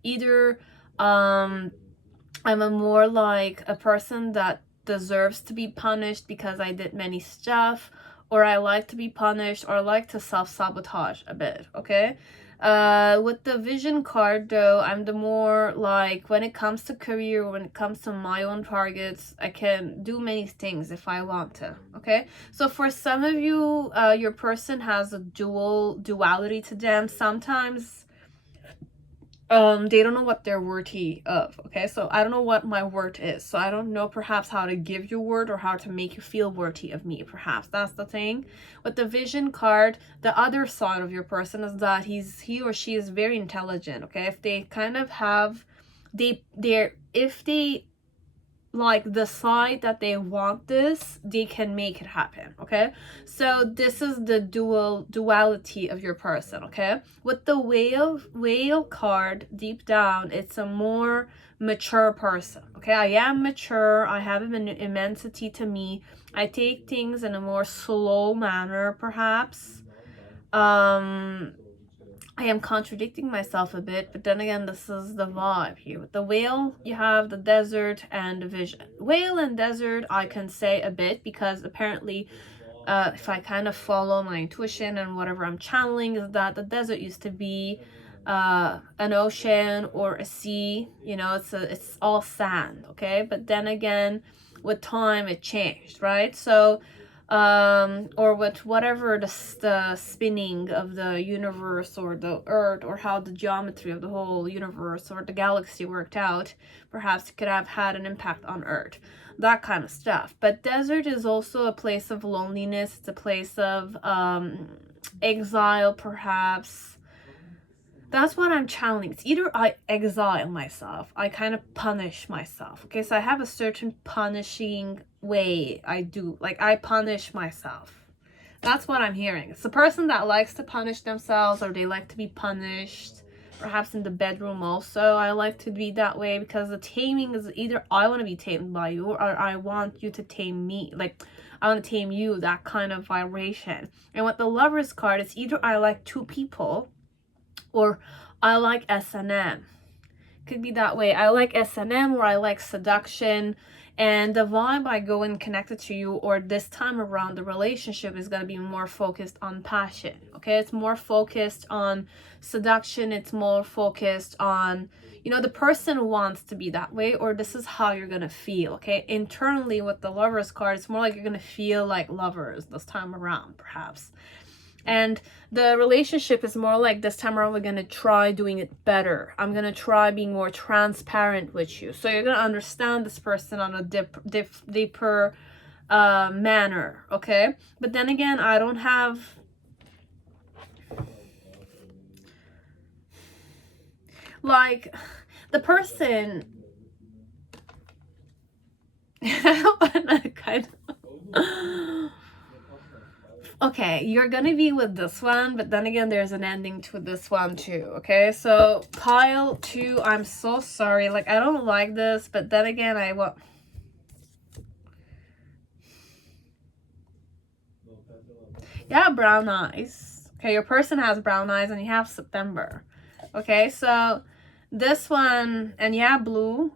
Either I'm a more like a person that deserves to be punished because I did many stuff, or I like to be punished, or I like to self-sabotage a bit. Okay, with the Vision card though, I'm the more like, when it comes to career, when it comes to my own targets, I can do many things if I want to. Okay, so for some of you, your person has a duality to them. Sometimes they don't know what they're worthy of. Okay, so I don't know what my worth is, so I don't know perhaps how to give you word or how to make you feel worthy of me. Perhaps that's the thing with the Vision card. The other side of your person is that he or she is very intelligent. Okay, if they kind of have if they like decide that they want this, they can make it happen. Okay, so this is the duality of your person. Okay, with the whale card, deep down, it's a more mature person. Okay, I am mature, I have an immensity to me, I take things in a more slow manner, perhaps. I am contradicting myself a bit, but then again, this is the vibe here. With the Whale, you have the Desert and the Vision. Whale and Desert, I can say a bit, because apparently, if I kind of follow my intuition and whatever I'm channeling, is that the desert used to be an ocean or a sea. You know, it's all sand, okay? But then again, with time, it changed, right? So or with whatever the spinning of the universe or the earth, or how the geometry of the whole universe or the galaxy worked out, perhaps it could have had an impact on earth, that kind of stuff. But desert is also a place of loneliness. It's a place of exile, perhaps. That's what I'm channeling. It's either I exile myself, I kind of punish myself. Okay, so I have a certain punishing way I do. Like, I punish myself. That's what I'm hearing. It's the person that likes to punish themselves, or they like to be punished. Perhaps in the bedroom also. I like to be that way because the taming is either I want to be tamed by you, or I want you to tame me. Like, I want to tame you, that kind of vibration. And with the Lovers card, it's either I like two people, or I like S&M. Could be that way. I like S&M, or I like seduction. And the vibe I go and connected to you, or this time around, the relationship is going to be more focused on passion. Okay, it's more focused on seduction. It's more focused on, you know, the person wants to be that way, or this is how you're going to feel. Okay, internally with the Lovers card, it's more like you're going to feel like lovers this time around, perhaps. And the relationship is more like this time around, we're going to try doing it better. I'm going to try being more transparent with you. So you're going to understand this person on a deeper manner, okay? But then again, I don't have... like, the person... kind of... okay, you're gonna be with this one, but then again, there's an ending to this one too, okay? So, pile 2, I'm so sorry. Like, I don't like this, but then again, I want... yeah, brown eyes. Okay, your person has brown eyes, and you have September. Okay, so... this one, and yeah, blue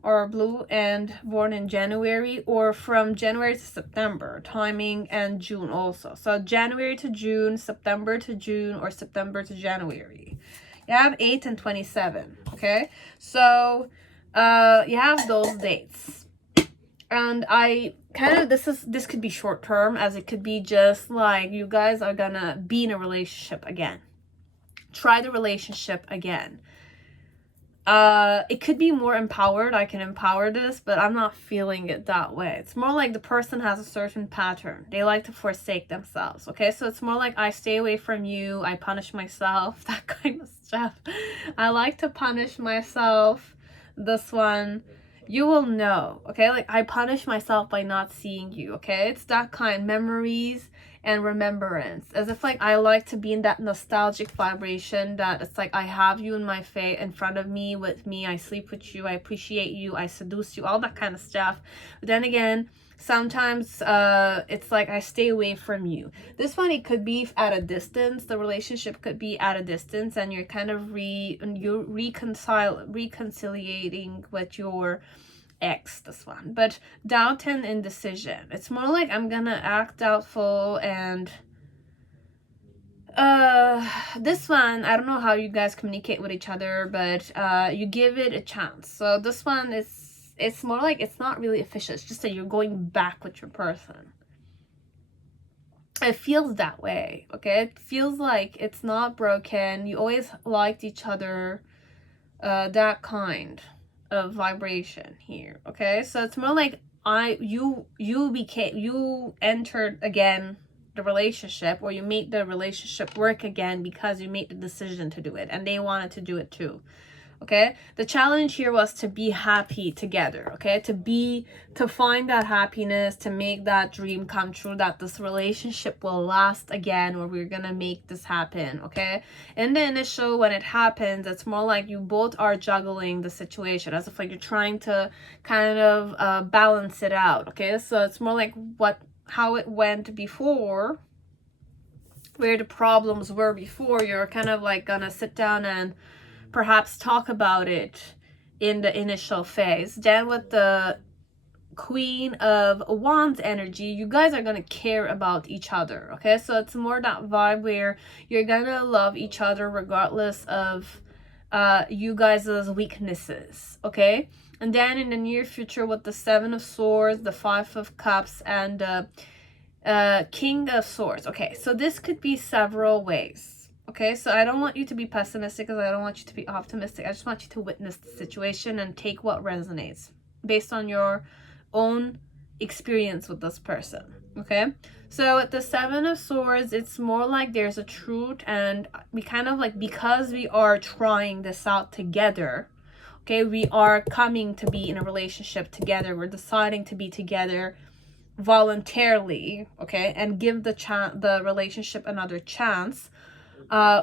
and born in January, or from January to September, timing, and June also. So January to June, September to June, or September to January. You have 8 and 27, okay? So you have those dates. And I kind of, this could be short term, as it could be just like you guys are gonna be in a relationship again. Try the relationship again. It could be more empowered. I can empower this, but I'm not feeling it that way. It's more like the person has a certain pattern. They like to forsake themselves, okay? So it's more like I stay away from you, I punish myself, that kind of stuff. I like to punish myself. This one, you will know, okay? Like, I punish myself by not seeing you, okay? It's that kind. Memories and remembrance, as if like I like to be in that nostalgic vibration, that it's like I have you in my face, in front of me, with me, I sleep with you, I appreciate you, I seduce you, all that kind of stuff. But then again, sometimes it's like I stay away from you. This one, it could be at a distance. The relationship could be at a distance, and you're kind of reconciliating with your ex, this one. But doubt and indecision, it's more like I'm gonna act doubtful. And this one, I don't know how you guys communicate with each other, but you give it a chance. So this one is, it's more like it's not really official, it's just that you're going back with your person. It feels that way, okay? It feels like it's not broken. You always liked each other, that kind of vibration here, okay? So it's more like you entered again the relationship, or you made the relationship work again because you made the decision to do it, and they wanted to do it too, okay? The challenge here was to be happy together, okay? To find that happiness, to make that dream come true, that this relationship will last again, or we're gonna make this happen, okay? In the initial, when it happens, it's more like you both are juggling the situation, as if like you're trying to kind of balance it out, okay? So it's more like how it went before, where the problems were before. You're kind of like gonna sit down and perhaps talk about it in the initial phase. Then with the Queen of Wands energy, you guys are gonna care about each other, okay? So it's more that vibe where you're gonna love each other regardless of you guys' weaknesses, okay? And then in the near future, with the 7 of Swords, the 5 of Cups, and King of Swords, okay? So this could be several ways. Okay, so I don't want you to be pessimistic, because I don't want you to be optimistic. I just want you to witness the situation and take what resonates based on your own experience with this person, okay? So with the 7 of Swords, it's more like there's a truth, and we kind of like, because we are trying this out together, okay, we are coming to be in a relationship together, we're deciding to be together, voluntarily, okay, and give the relationship another chance,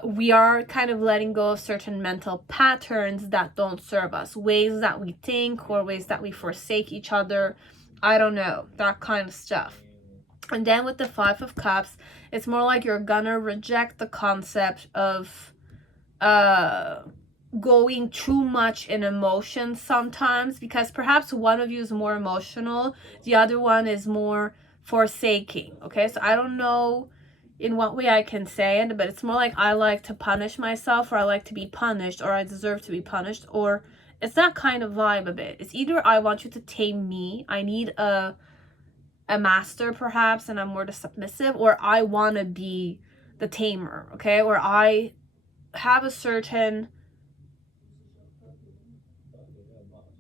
we are kind of letting go of certain mental patterns that don't serve us, ways that we think or ways that we forsake each other. I don't know, that kind of stuff. And then with the Five of Cups, it's more like you're gonna reject the concept of going too much in emotion sometimes, because perhaps one of you is more emotional, the other one is more forsaking. Okay, so I don't know in what way I can say it, but it's more like I like to punish myself, or I like to be punished, or I deserve to be punished, or it's that kind of vibe a bit. It's either I want you to tame me, I need a master perhaps, and I'm more the submissive, or I want to be the tamer, okay, or I have a certain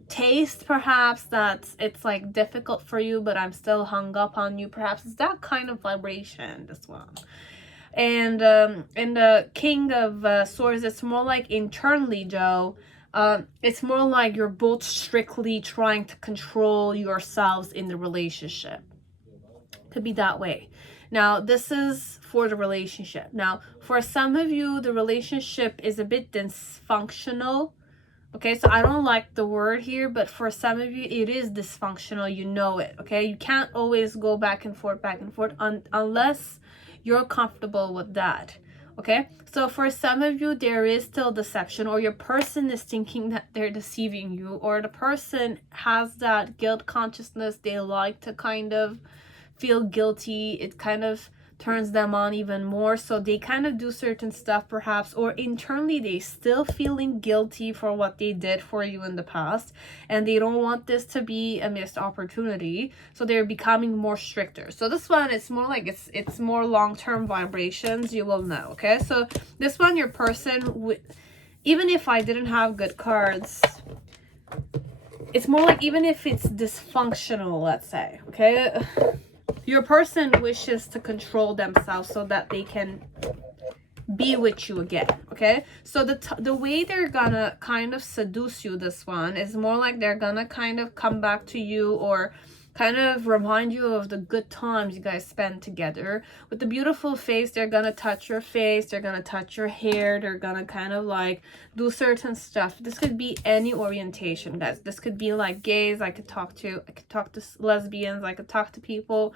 taste perhaps that it's like difficult for you, but I'm still hung up on you. Perhaps it's that kind of vibration, this one. And in the King of Swords, it's more like internally, Joe, it's more like you're both strictly trying to control yourselves in the relationship. Could be that way. Now, this is for the relationship. Now, for some of you, the relationship is a bit dysfunctional. Okay, so I don't like the word here, but for some of you, it is dysfunctional. You know it, okay? You can't always go back and forth, unless you're comfortable with that, okay? So for some of you, there is still deception, or your person is thinking that they're deceiving you, or the person has that guilt consciousness. They like to kind of feel guilty. It kind of turns them on even more, so they kind of do certain stuff perhaps, or internally they still feeling guilty for what they did for you in the past, and they don't want this to be a missed opportunity, so they're becoming more stricter. So this one, it's more like it's more long-term vibrations, you will know, okay? So this one, your person, even if I didn't have good cards, it's more like even if it's dysfunctional, let's say, okay, your person wishes to control themselves so that they can be with you again, okay? So the way they're gonna kind of seduce you, this one, is more like they're gonna kind of come back to you, or kind of remind you of the good times you guys spend together. With the beautiful face, they're gonna touch your face, they're gonna touch your hair, they're gonna kind of like do certain stuff. This could be any orientation, guys. This could be like gays. I could talk to lesbians, I could talk to people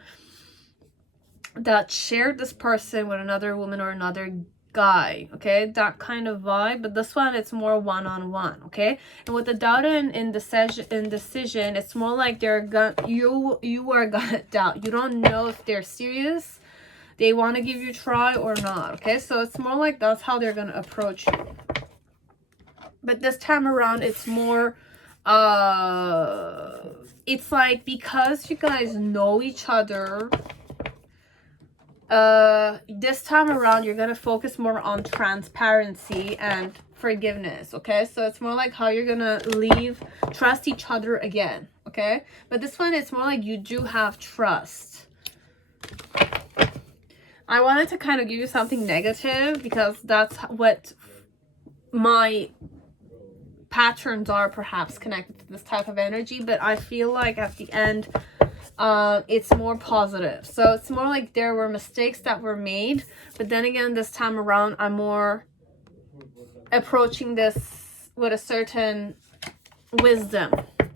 that shared this person with another woman or another guy, okay? That kind of vibe. But this one, it's more one-on-one, okay? And with the doubt and indecision, it's more like you are gonna doubt. You don't know if they're serious, they want to give you a try or not, okay? So it's more like that's how they're gonna approach you. But this time around, it's more it's like, because you guys know each other, this time around you're gonna focus more on transparency and forgiveness, okay? So it's more like how you're gonna trust each other again, okay? But this one, it's more like you do have trust. I wanted to kind of give you something negative because that's what my patterns are, perhaps connected to this type of energy, but I feel like at the end it's more positive. So it's more like there were mistakes that were made, but then again, this time around, I'm more approaching this with a certain wisdom,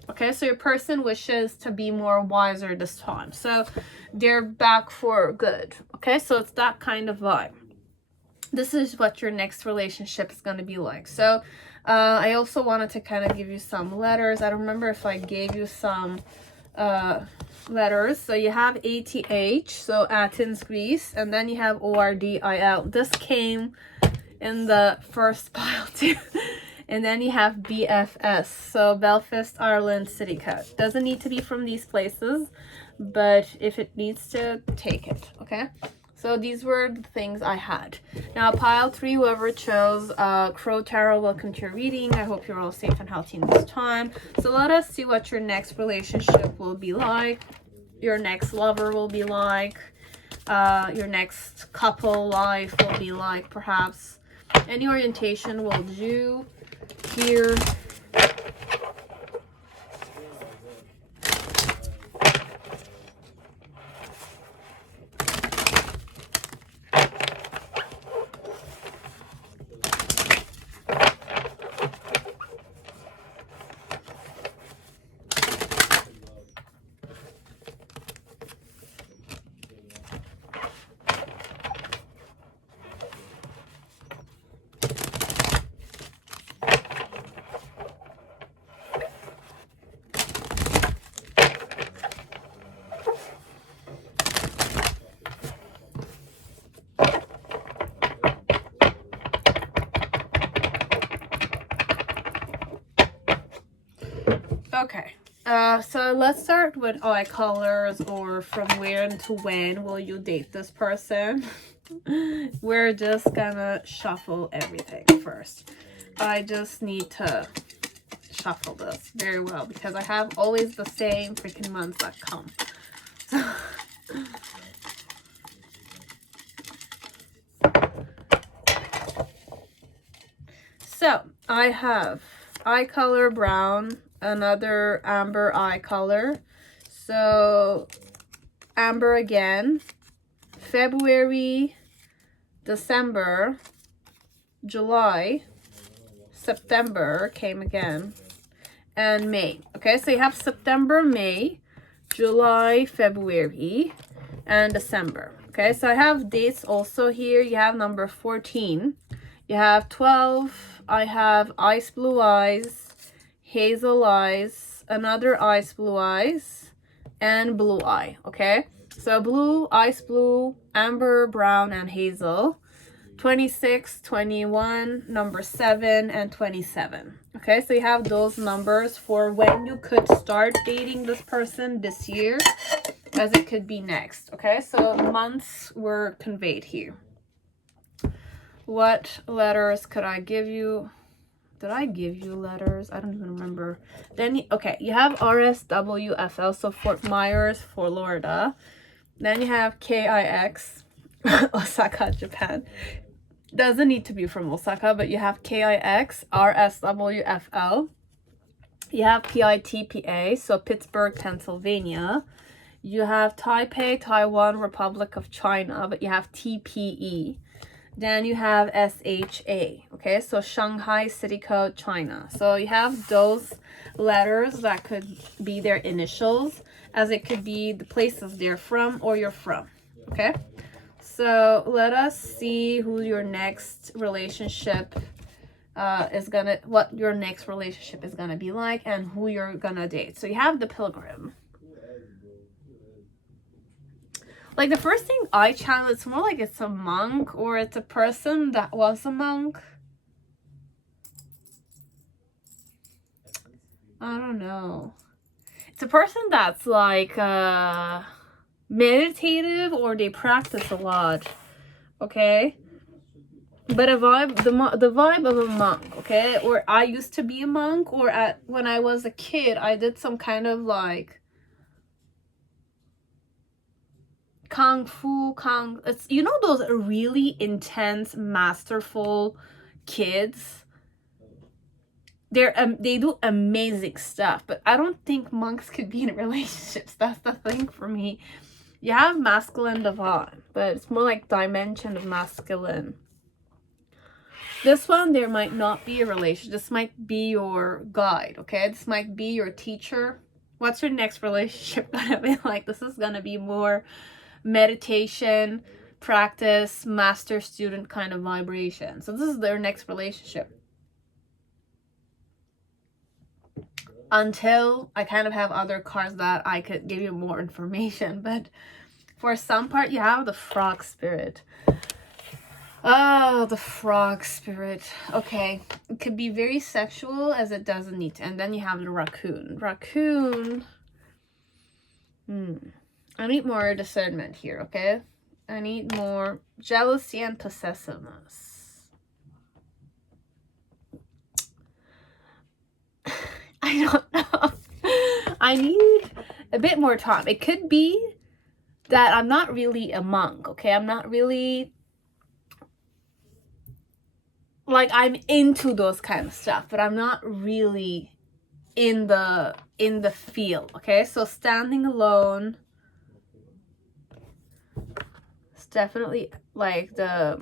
okay? So your person wishes to be more wiser this time, so they're back for good, okay? So it's that kind of vibe. This is what your next relationship is going to be like. So I also wanted to kind of give you some letters. I don't remember if I gave you some letters. So you have ATH, so Athens, Greece, and then you have ORDIL. This came in the first pile too. And then you have BFS, so Belfast, Ireland, City Cut. Doesn't need to be from these places, but if it needs to, take it, okay? So these were the things I had. Now, pile 3, whoever chose Crow Tarot, welcome to your reading. I hope you're all safe and healthy in this time. So let us see what your next relationship will be like, your next lover will be like, your next couple life will be like, perhaps. Any orientation will do here. Okay. So let's start with eye colors, or from when to when will you date this person. We're just gonna shuffle everything first. I just need to shuffle this very well because I have always the same freaking months that come. So I have eye color brown, another amber eye color. So amber again, February, December, July, September came again, and May. Okay, so you have September, May, July, February, and December. Okay, so I have dates also here. You have number 14. You have 12. I have ice blue eyes, hazel eyes, another ice blue eyes, and blue eye. Okay, so blue, ice blue, amber, brown, and hazel. 26, 21, number 7, and 27. Okay, so you have those numbers for when you could start dating this person this year, as it could be next. Okay, so months were conveyed here. What letters could I give you? Did I give you letters? I don't even remember. Then, okay, you have RSWFL, so Fort Myers, Florida. Then you have KIX, Osaka, Japan. Doesn't need to be from Osaka, but you have KIX, RSWFL. You have PITPA, so Pittsburgh, Pennsylvania. You have Taipei, Taiwan, Republic of China, but you have TPE. Then you have SHA, okay, so Shanghai City Code, China. So you have those letters that could be their initials, as it could be the places they're from or you're from, okay? So let us see who your next relationship what your next relationship is gonna be like, and who you're gonna date. So you have the Pilgrim. Like, the first thing I channel, it's more like it's a monk, or it's a person that was a monk. I don't know. It's a person that's like meditative, or they practice a lot. Okay, but a vibe, the vibe of a monk. Okay, or I used to be a monk, or when I was a kid I did some kind of like kung fu, it's, you know, those really intense, masterful kids. They do amazing stuff, but I don't think monks could be in relationships. That's the thing for me. You have masculine, divine, but it's more like dimension of masculine. This one, there might not be a relationship. This might be your guide, okay? This might be your teacher. What's your next relationship gonna be like? This is gonna be more meditation, practice, master student kind of vibration. So this is their next relationship. Until I kind of have other cards that I could give you more information, but for some part you have the frog spirit. Oh, the frog spirit. Okay, it could be very sexual, as it doesn't need to. And then you have the raccoon. I need more discernment here, okay? I need more jealousy and possessiveness. I don't know. I need a bit more time. It could be that I'm not really a monk, okay? I'm not really, like, I'm into those kind of stuff, but I'm not really in the field, okay? So standing alone, it's definitely like I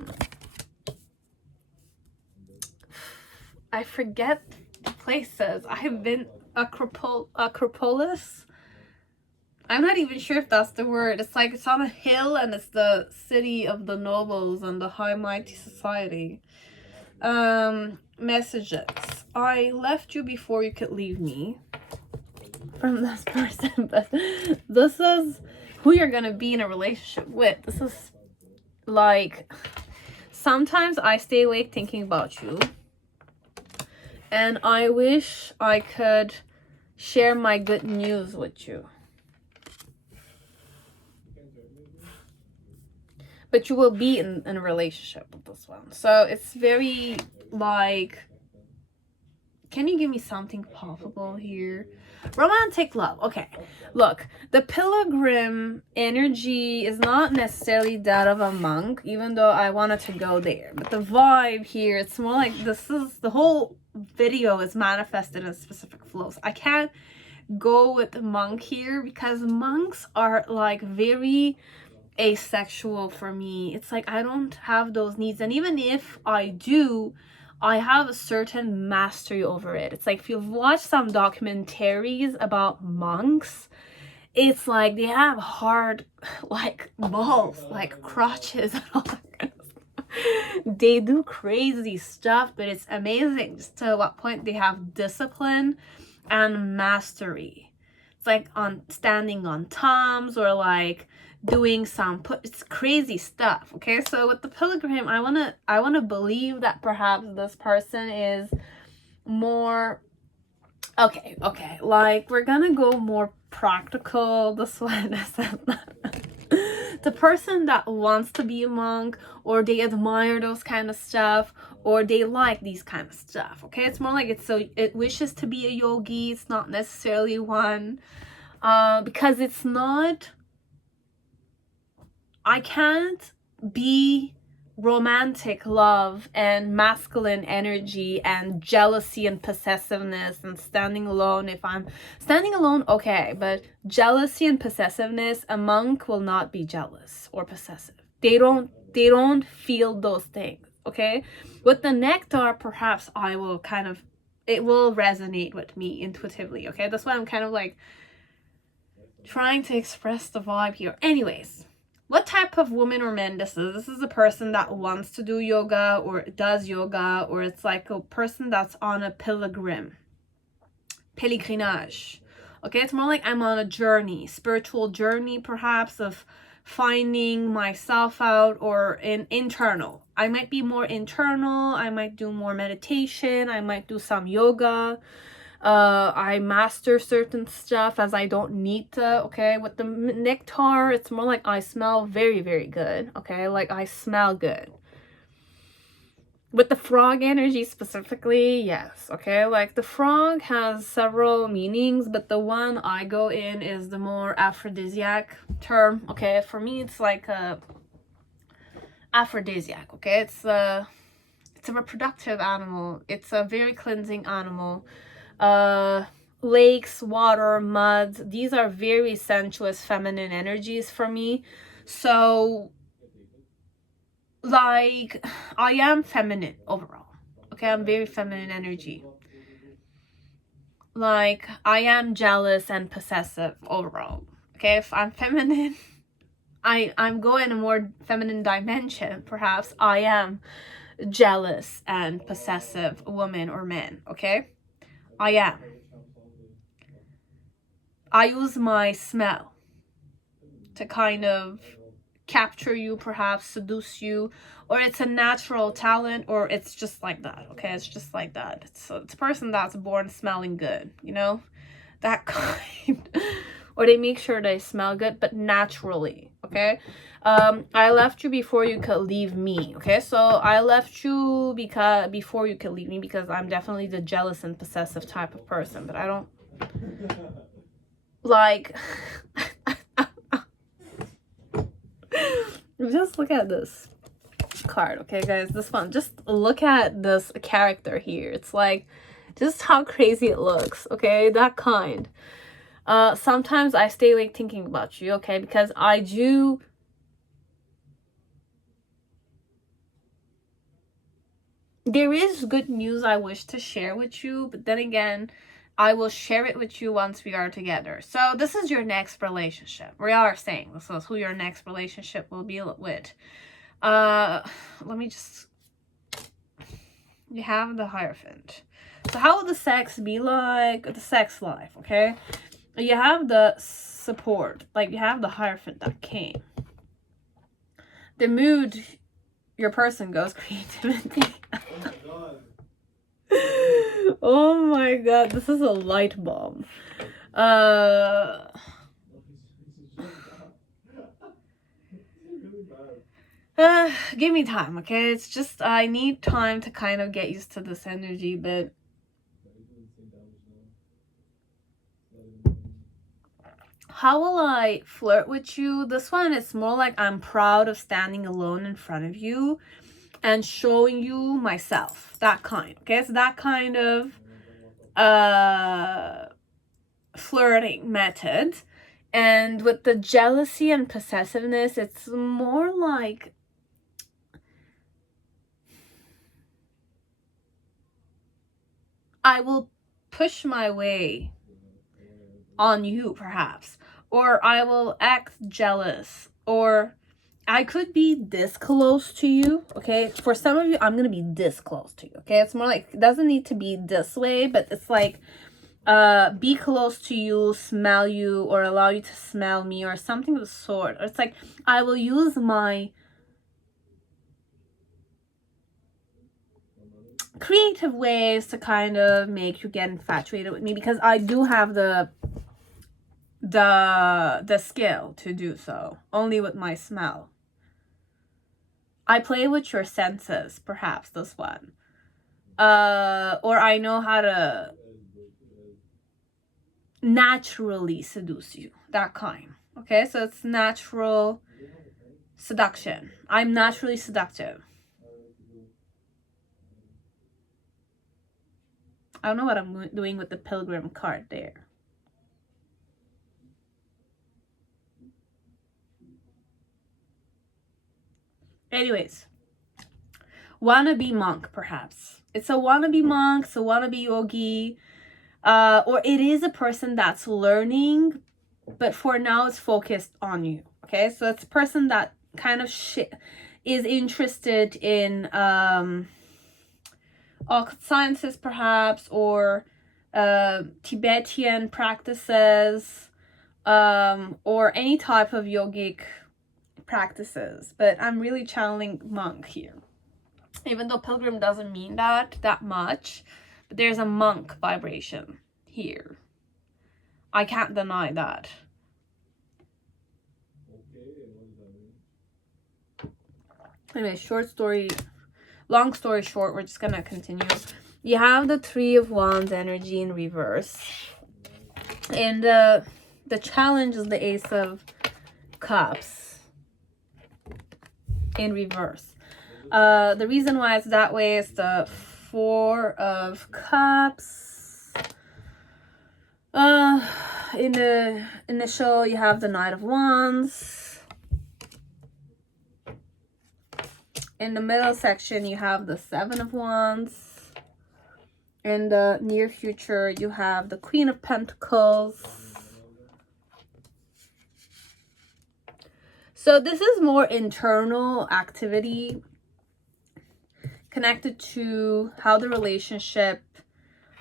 forget the places. I have been Acropolis. I'm not even sure if that's the word. It's like, it's on a hill, and it's the city of the nobles and the high mighty society. Messages. I left you before you could leave me. From this person, but this is who you're gonna be in a relationship with. This is like, sometimes I stay awake thinking about you, and I wish I could share my good news with you. But you will be in a relationship with this one. So it's very like, can you give me something palpable here? Romantic love. Okay, look, the pilgrim energy is not necessarily that of a monk, even though I wanted to go there. But the vibe here, it's more like this is the whole video is manifested in specific flows. I can't go with the monk here because monks are like very asexual for me. It's like I don't have those needs, and even if I do, I have a certain mastery over it. It's like if you've watched some documentaries about monks, it's like they have hard like balls, like crotches and all that kind of stuff. They do crazy stuff, but it's amazing just to what point they have discipline and mastery. It's like on standing on toms or like doing some it's crazy stuff. Okay, so with the pilgrim, I want to believe that perhaps this person is more okay, like we're gonna go more practical. This one is the person that wants to be a monk, or they admire those kind of stuff, or they like these kind of stuff. Okay, it's more like it wishes to be a yogi. It's not necessarily one, because it's not, I can't be romantic love and masculine energy and jealousy and possessiveness and standing alone. If I'm standing alone, okay, but jealousy and possessiveness, a monk will not be jealous or possessive. They don't feel those things. Okay, with the nectar, perhaps I will kind of, it will resonate with me intuitively. Okay, that's why I'm kind of like trying to express the vibe here. Anyways, what type of woman or man this is? This is a person that wants to do yoga or does yoga, or it's like a person that's on a pilgrimage. Okay, it's more like I'm on a journey, spiritual journey perhaps, of finding myself out, or internal. I might be more internal. I might do more meditation. I might do some yoga. I master certain stuff as I don't need to. Okay, with the nectar, it's more like I smell very, very good. Okay, like I smell good. With the frog energy specifically, yes. Okay, like the frog has several meanings, but the one I go in is the more aphrodisiac term. Okay, for me it's like a aphrodisiac. Okay, it's a reproductive animal. It's a very cleansing animal. Lakes, water, mud, these are very sensuous feminine energies for me. So like I am feminine overall. Okay, I'm very feminine energy. Like I am jealous and possessive overall. Okay, if I'm feminine, I'm going a more feminine dimension. Perhaps I am jealous and possessive woman or man. Okay, I am. I use my smell to kind of capture you, perhaps seduce you, or it's a natural talent, or it's just like that. Okay, it's just like that. It's a person that's born smelling good, you know, that kind. Or they make sure they smell good, but naturally. Okay, I left you before you could leave me. Okay, so I left you before you could leave me, because I'm definitely the jealous and possessive type of person, but I don't like just look at this card. Okay guys, this one, just look at this character here. It's like just how crazy it looks. Okay, that kind. Sometimes I stay awake thinking about you. Okay, because I do, there is good news I wish to share with you, but then again, I will share it with you once we are together. So this is your next relationship. We are saying this is who your next relationship will be with. Let me just, you have the Hierophant. So how will the sex be like? The sex life, okay? You have the support, like you have the Hierophant that came. The mood, your person goes creativity. Oh my god, this is a light bulb. Give me time, okay? It's just I need time to kind of get used to this energy, but how will I flirt with you? This one, it's more like I'm proud of standing alone in front of you and showing you myself. That kind, okay? So that kind of flirting method. And with the jealousy and possessiveness, it's more like I will push my way on you, perhaps, or I will act jealous, or I could be this close to you, okay? For some of you, I'm gonna be this close to you, okay? It's more like, it doesn't need to be this way, but it's like be close to you, smell you, or allow you to smell me, or something of the sort. Or it's like I will use my creative ways to kind of make you get infatuated with me, because I do have the skill to do so, only with my smell. I play with your senses, perhaps this one. Or I know how to naturally seduce you, that kind. Okay, so it's natural seduction. I'm naturally seductive. I don't know what I'm doing with the pilgrim card there. Anyways, wannabe monk, perhaps. It's a wannabe monk, it's a wannabe yogi, or it is a person that's learning, but for now it's focused on you. Okay, so it's a person that kind of is interested in occult sciences, perhaps, or Tibetan practices, or any type of yogic practices. But I'm really channeling monk here, even though pilgrim doesn't mean that much, but there's a monk vibration here. I can't deny that. Anyway, long story short, we're just gonna continue. You have the Three of Wands energy in reverse, and the challenge is the Ace of Cups in reverse. The reason why it's that way is the Four of Cups. In the initial, you have the Knight of Wands. In the middle section, you have the Seven of Wands. In the near future, you have the Queen of Pentacles. So this is more internal activity connected to how the relationship,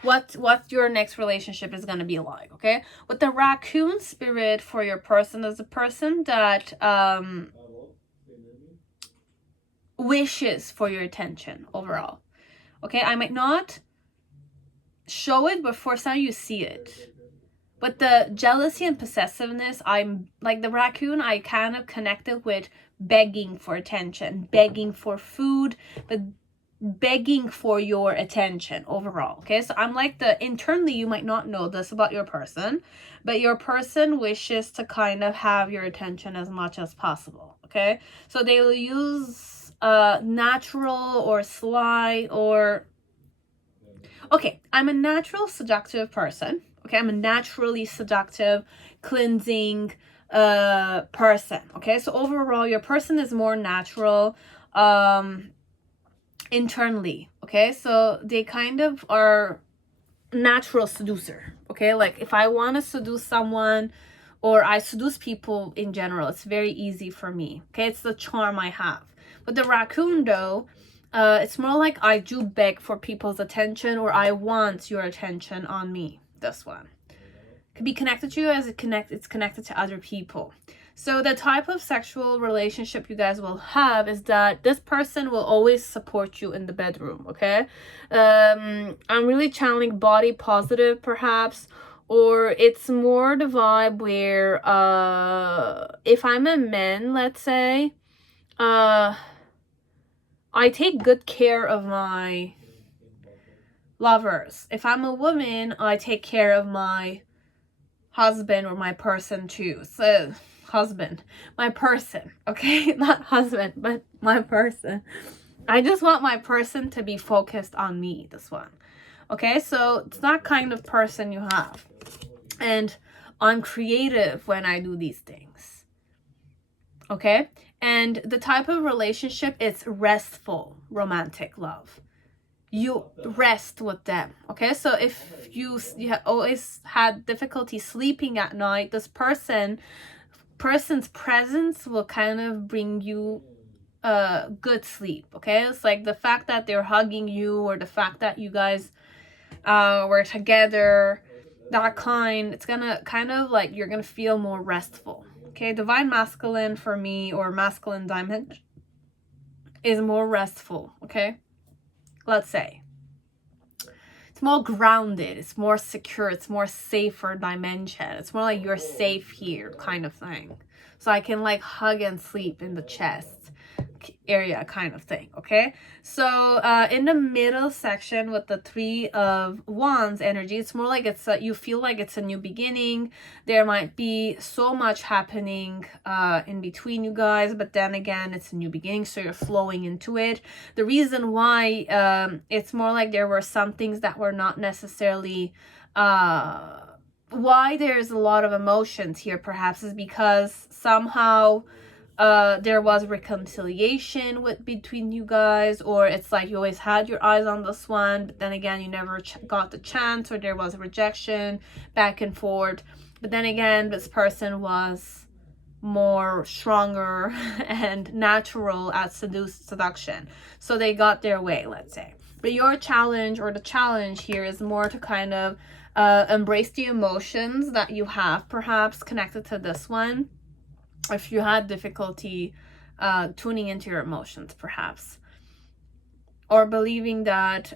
what your next relationship is going to be like, okay? With the raccoon spirit for your person, there's a person that wishes for your attention overall, okay? I might not show it, but for some you see it. But the jealousy and possessiveness, I'm like the raccoon, I kind of connected with begging for attention, begging for food, but begging for your attention overall, okay? So I'm like internally, you might not know this about your person, but your person wishes to kind of have your attention as much as possible, okay? So they will use natural or sly or... Okay, I'm a natural seductive person. Okay, I'm a naturally seductive, cleansing person. Okay, so overall, your person is more natural internally. Okay, so they kind of are natural seducer. Okay, like if I want to seduce someone, or I seduce people in general, it's very easy for me. Okay, it's the charm I have. But the raccoon, though, it's more like I do beg for people's attention, or I want your attention on me. This one could be connected to you as it's connected to other people. So the type of sexual relationship you guys will have is that this person will always support you in the bedroom, okay? I'm really channeling body positive, perhaps, or it's more the vibe where if I'm a man, let's say, I take good care of my lovers. If I'm a woman, I take care of my husband or my person too. So husband, my person, okay? Not husband, but my person. I just want my person to be focused on me, this one. Okay, so it's that kind of person you have. And I'm creative when I do these things. Okay? And the type of relationship is restful, romantic love. You rest with them. Okay, so if you always had difficulty sleeping at night, this person's presence will kind of bring you good sleep. Okay, it's like the fact that they're hugging you, or the fact that you guys were together, that kind, it's gonna kind of like, you're gonna feel more restful. Okay, divine masculine for me, or masculine diamond, is more restful. Okay, let's say it's more grounded, it's more secure, it's more safer dimension. It's more like you're safe here kind of thing. So I can like hug and sleep in the chest area kind of thing. Okay, so in the middle section with the 3 of Wands energy, it's more like it's you feel like it's a new beginning. There might be so much happening in between you guys, but then again, it's a new beginning, so you're flowing into it. The reason why it's more like there were some things that were not necessarily why there's a lot of emotions here, perhaps, is because somehow there was reconciliation between you guys, or it's like you always had your eyes on this one, but then again you never got the chance, or there was rejection back and forth. But then again, this person was more stronger and natural at seduction, so they got their way, let's say. But your challenge, or the challenge here, is more to kind of embrace the emotions that you have perhaps connected to this one. If you had difficulty tuning into your emotions, perhaps, or believing that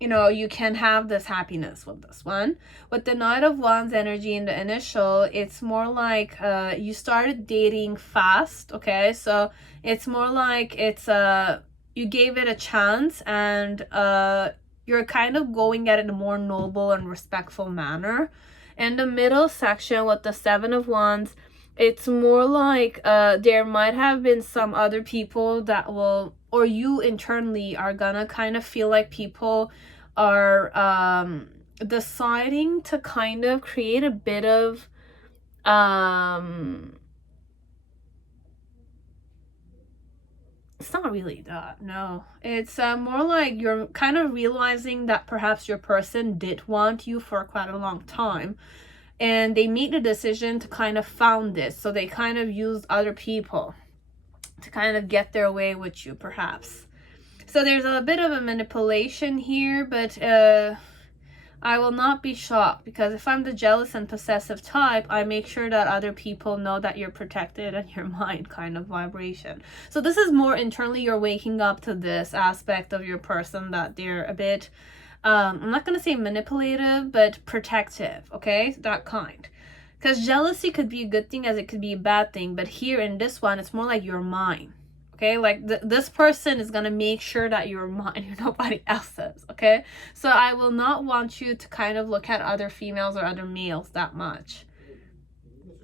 you know, you can have this happiness with this one. With the Knight of Wands energy in the initial, it's more like you started dating fast. Okay, so it's more like it's you gave it a chance, and you're kind of going at it in a more noble and respectful manner. In the middle section with the 7 of Wands, it's more like there might have been some other people that will, or you internally are gonna kind of feel like people are deciding to kind of create a bit of it's not really that, no. It's more like you're kind of realizing that perhaps your person did want you for quite a long time, and they made the decision to kind of found this, so they kind of used other people to kind of get their way with you, perhaps. So there's a bit of a manipulation here, but I will not be shocked, because if I'm the jealous and possessive type, I make sure that other people know that you're protected and your mind kind of vibration. So this is more internally, you're waking up to this aspect of your person, that they're a bit, I'm not going to say manipulative, but protective, okay? That kind. Because jealousy could be a good thing as it could be a bad thing, but here in this one, it's more like you're mine. Okay, like this person is gonna make sure that you're mine, you're nobody else's. Okay, so I will not want you to kind of look at other females or other males that much.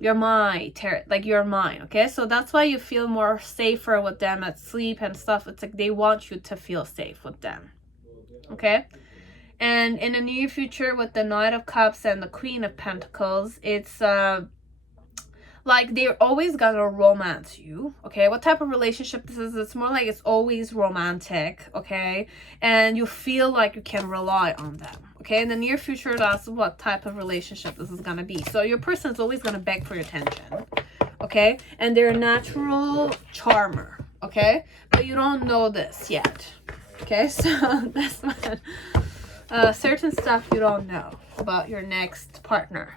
You're mine, like you're mine. Okay, so that's why you feel more safer with them at sleep and stuff. It's like they want you to feel safe with them. Okay, and in the near future with the Knight of Cups and the Queen of Pentacles, it's like they're always gonna romance you. Okay, what type of relationship this is? It's more like it's always romantic. Okay, and you feel like you can rely on them. Okay, in the near future, that's what type of relationship this is gonna be. So your person is always gonna beg for your attention. Okay, and they're a natural charmer. Okay, but you don't know this yet. Okay, so that's what certain stuff you don't know about your next partner.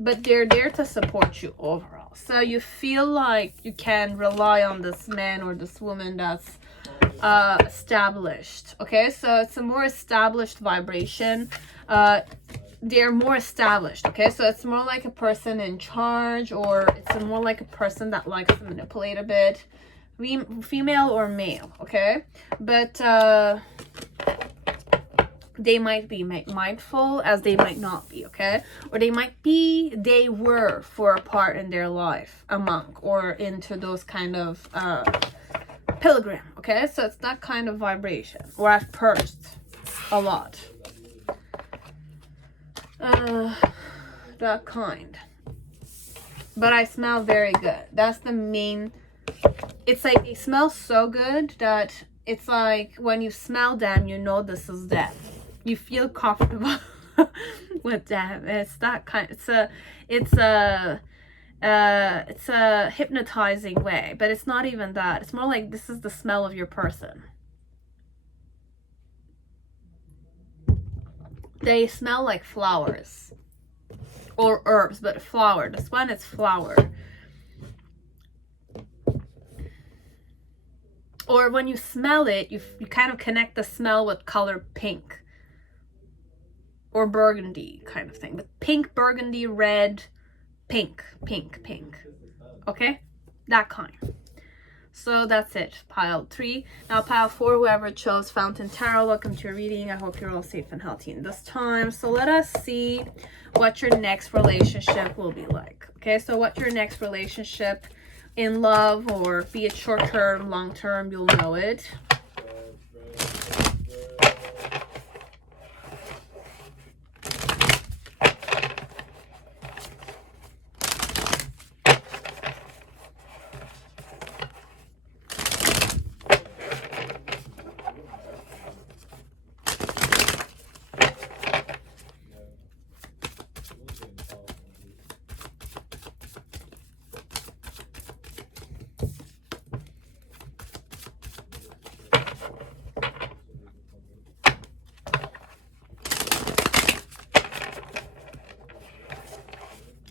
but they're there to support you overall. So you feel like you can rely on this man or this woman that's established. Okay, so it's a more established vibration. They're more established. Okay, so it's more like a person in charge, or it's more like a person that likes to manipulate a bit, female or male. Okay, but they might be mindful, as they might not be. Okay, or they were for a part in their life a monk, or into those kind of pilgrim. Okay, so it's that kind of vibration, or at first a lot, that kind. But I smell very good. That's the main. It's like they smell so good that it's like when you smell them, you know this is them. You feel comfortable with them. It's that kind. It's a hypnotizing way, but it's not even that. It's more like this is the smell of your person. They smell like flowers or herbs, but flower. This one is flower. Or when you smell it, you kind of connect the smell with color pink or burgundy kind of thing. But pink, burgundy, red, pink. Okay, that kind. So that's it, pile 3. Now pile 4, whoever chose Fountain Tarot, welcome to your reading. I hope you're all safe and healthy in this time. So let us see what your next relationship will be like. Okay, so what your next relationship in love, or be it short term, long term, you'll know it.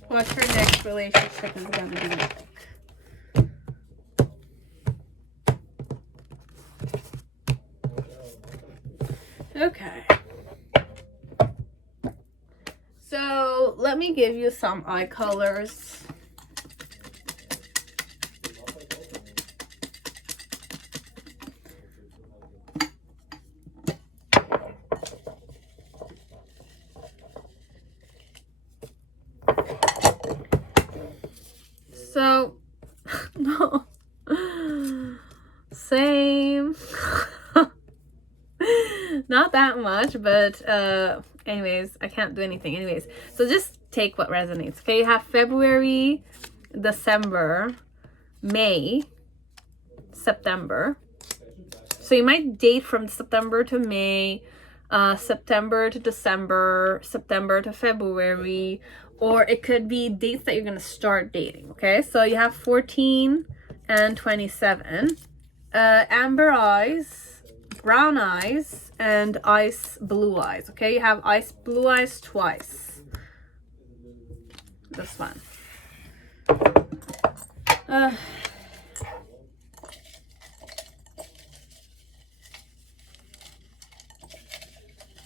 What your next relationship is going to be like. Okay. So let me give you some eye colors. So, no, same, not that much, but anyways, I can't do anything anyways. So just take what resonates. Okay, you have February, December, May, September. So you might date from September to May, September to December, September to February, or it could be dates that you're going to start dating. Okay, so you have 14 and 27. Amber eyes, brown eyes, and ice blue eyes. Okay, you have ice blue eyes twice. This one.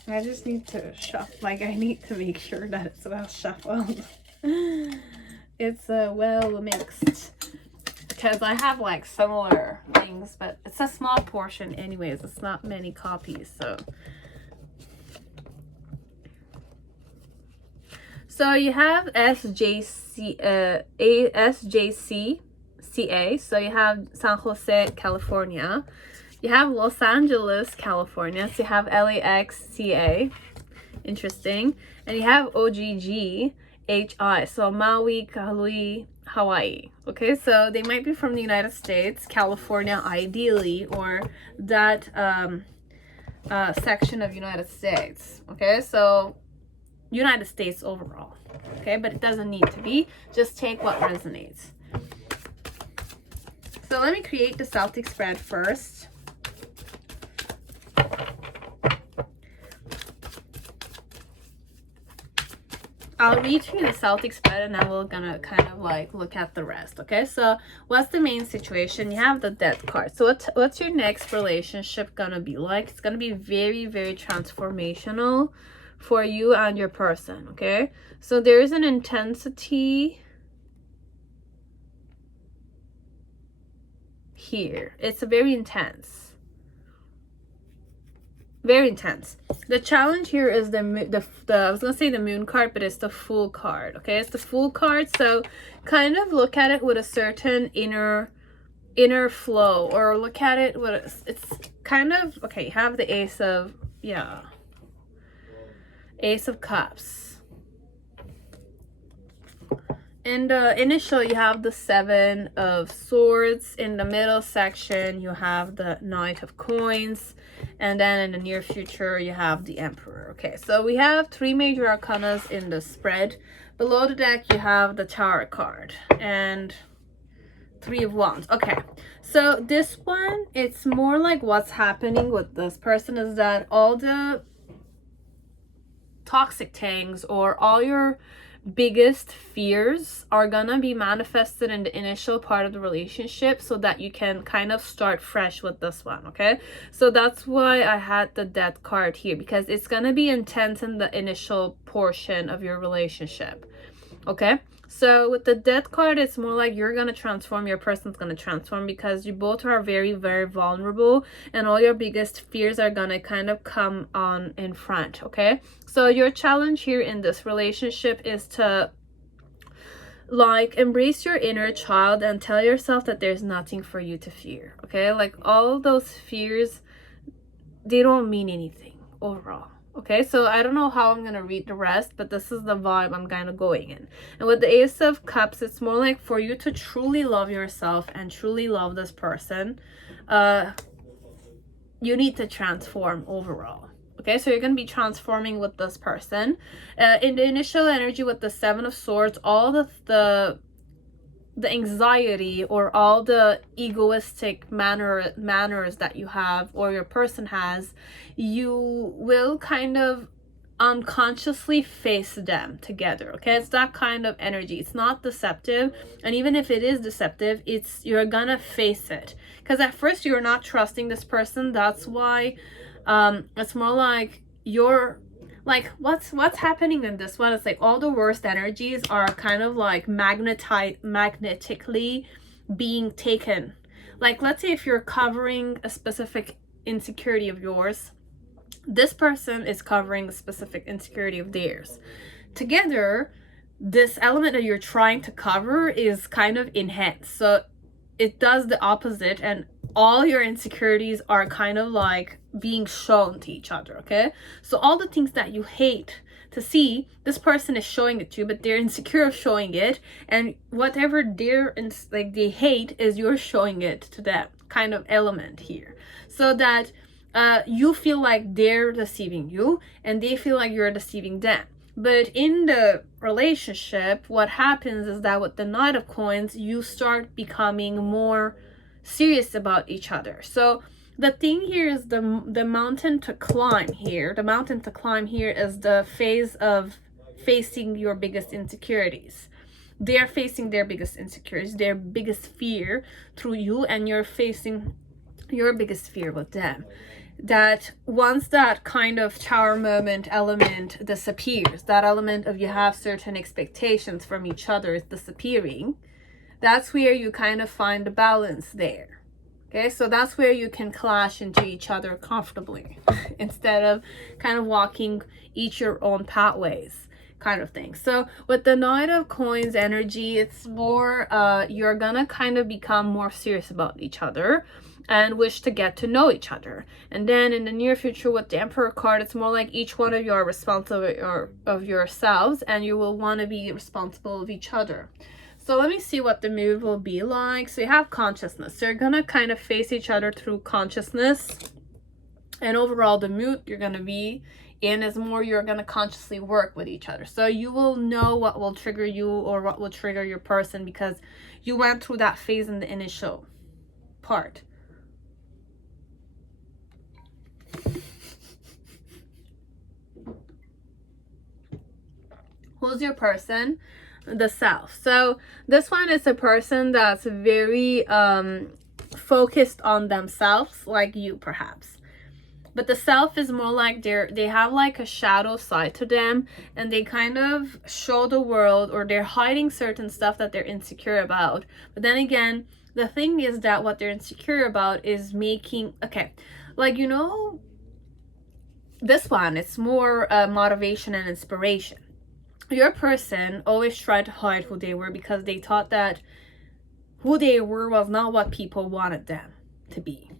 I just need to shuffle. Like, I need to make sure that it's well shuffled. It's well mixed. Because I have like similar things, but it's a small portion anyways. It's not many copies, so. So you have SJCCA. So you have San Jose, California. You have Los Angeles, California. So you have LAXCA. Interesting. And you have OGGHI. So Maui, Kahului, Hawaii. Okay, so they might be from the United States, California ideally, or that section of United States. Okay, so United States overall. Okay, but it doesn't need to be. Just take what resonates. So let me create the Celtic spread first. I'll read you the Celtic spread and then we're gonna kind of like look at the rest. Okay, so what's the main situation? You have the Death card. So what's your next relationship gonna be like? It's gonna be very, very transformational for you and your person. Okay, so there is an intensity here. It's a very intense. Very intense. The challenge here is the I was gonna say the Moon card, but it's the Fool card. Okay, it's the Fool card. So kind of look at it with a certain inner flow, or look at it with it's kind of okay. You have the Ace of Cups. In the initial, you have the Seven of Swords. In the middle section, you have the Knight of Coins. And then in the near future, you have the Emperor. Okay, so we have 3 major arcanas in the spread. Below the deck, you have the Tower card and 3 of Wands. Okay, so this one, it's more like what's happening with this person is that all the toxic things or all your biggest fears are gonna be manifested in the initial part of the relationship so that you can kind of start fresh with this one. Okay, so that's why I had the Death card here, because it's gonna be intense in the initial portion of your relationship. Okay, so with the Death card, it's more like you're gonna transform, your person's gonna transform, because you both are very, very vulnerable and all your biggest fears are gonna kind of come on in front. Okay, so your challenge here in this relationship is to like embrace your inner child and tell yourself that there's nothing for you to fear. Okay, like all those fears, they don't mean anything overall. Okay, so I don't know how I'm gonna read the rest, but this is the vibe I'm kind of going in. And with the Ace of Cups, it's more like for you to truly love yourself and truly love this person, you need to transform overall. Okay, so you're going to be transforming with this person. In the initial energy with the Seven of Swords, all the anxiety or all the egoistic manners that you have or your person has, you will kind of unconsciously face them together. Okay, it's that kind of energy. It's not deceptive, and even if it is deceptive, you're gonna face it, because at first you're not trusting this person. That's why it's more like you're like what's happening in this one is like all the worst energies are kind of like magnetically being taken. Like, let's say if you're covering a specific insecurity of yours, this person is covering a specific insecurity of theirs. Together, this element that you're trying to cover is kind of enhanced. So it does the opposite, and all your insecurities are kind of like being shown to each other. Okay, so all the things that you hate to see, this person is showing it to you, but they're insecure of showing it, and whatever they hate is you're showing it to them, kind of element here, so that you feel like they're deceiving you and they feel like you're deceiving them. But in the relationship, what happens is that with the Knight of Coins, you start becoming more serious about each other. So the thing here is the mountain to climb here. The mountain to climb here is the phase of facing your biggest insecurities. They're facing their biggest insecurities, their biggest fear through you, and you're facing your biggest fear with them. That once that kind of Tower moment element disappears, that element of you have certain expectations from each other is disappearing, that's where you kind of find the balance there. Okay, so that's where you can clash into each other comfortably instead of kind of walking each your own pathways kind of thing. So with the Knight of Coins energy, it's more you're gonna kind of become more serious about each other and wish to get to know each other. And then in the near future with the Emperor card, it's more like each one of you are responsible of yourselves, and you will want to be responsible of each other. So let me see what the mood will be like. So you have consciousness. So you're gonna kind of face each other through consciousness, and overall the mood you're gonna be in is more you're gonna consciously work with each other. So you will know what will trigger you or what will trigger your person, because you went through that phase in the initial part. Who's your person? The self. So this one is a person that's very focused on themselves, like you perhaps. But the self is more like they have like a shadow side to them, and they kind of show the world, or they're hiding certain stuff that they're insecure about. But then again, the thing is that what they're insecure about is making, okay, like, you know, this one, it's more motivation and inspiration. Your person always tried to hide who they were because they thought that who they were was not what people wanted them to be.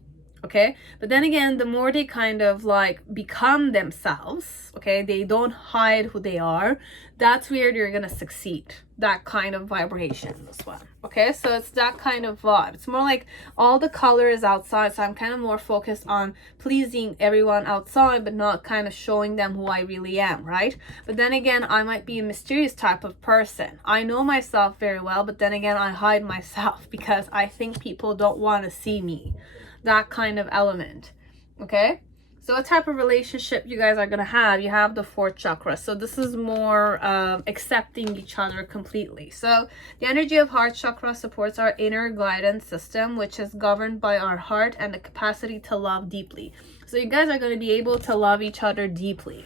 Okay, but then again, the more they kind of like become themselves, okay, they don't hide who they are, that's where you're gonna succeed. That kind of vibration, this one. Okay, so it's that kind of vibe. It's more like all the color is outside, so I'm kind of more focused on pleasing everyone outside, but not kind of showing them who I really am, right? But then again, I might be a mysterious type of person. I know myself very well, but then again, I hide myself because I think people don't want to see me. That kind of element. Okay, so what type of relationship you guys are gonna have? You have the fourth chakra, so this is more accepting each other completely. So the energy of heart chakra supports our inner guidance system, which is governed by our heart and the capacity to love deeply. So you guys are going to be able to love each other deeply,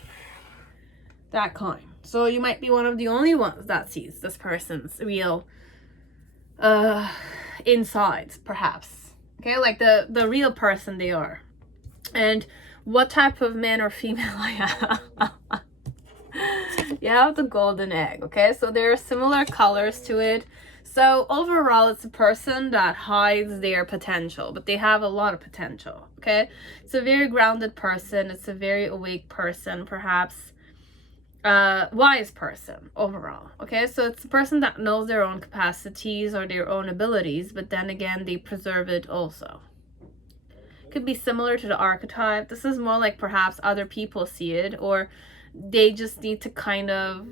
that kind. So you might be one of the only ones that sees this person's real insides, perhaps. Okay, like the real person they are. And what type of man or female I am? You have the golden egg. Okay, so there are similar colors to it. So overall, it's a person that hides their potential, but they have a lot of potential. Okay, it's a very grounded person. It's a very awake person, perhaps wise person overall. Okay, so it's a person that knows their own capacities or their own abilities, but then again, they preserve it also. Could be similar to the archetype. This is more like perhaps other people see it, or they just need to kind of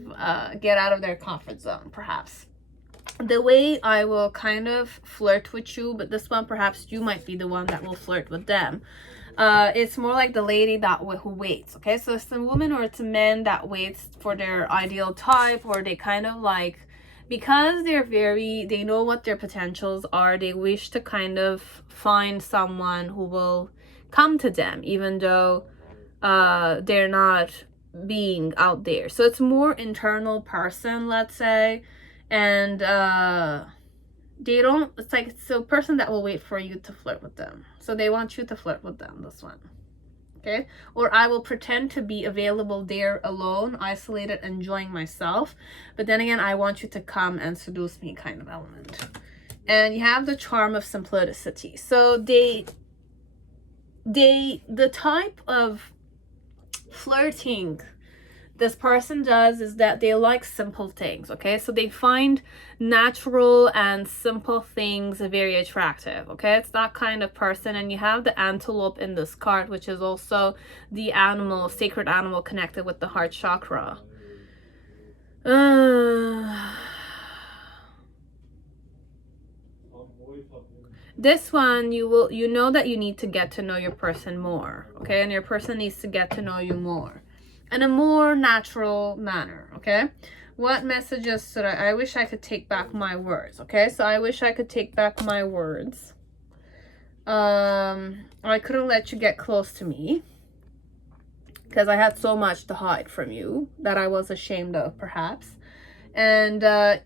get out of their comfort zone, perhaps. The way I will kind of flirt with you, but this one perhaps you might be the one that will flirt with them. It's more like the lady that who waits. Okay, so it's a woman or it's a man that waits for their ideal type, or they kind of like, because they know what their potentials are, they wish to kind of find someone who will come to them, even though they're not being out there. So it's more internal person, let's say, and they don't, it's like, it's a person that will wait for you to flirt with them. So they want you to flirt with them, this one. Okay, or I will pretend to be available there alone, isolated, enjoying myself, but then again, I want you to come and seduce me, kind of element. And you have the charm of simplicity. So the type of flirting this person does is that they like simple things. Okay, so they find natural and simple things very attractive. Okay, it's that kind of person. And you have the antelope in this card, which is also the animal, sacred animal connected with the heart chakra. This one, you know that you need to get to know your person more. Okay, and your person needs to get to know you more in a more natural manner. Okay, what messages should I wish I could take back my words. Okay, so I wish I could take back my words. I couldn't let you get close to me because I had so much to hide from you that I was ashamed of, perhaps. And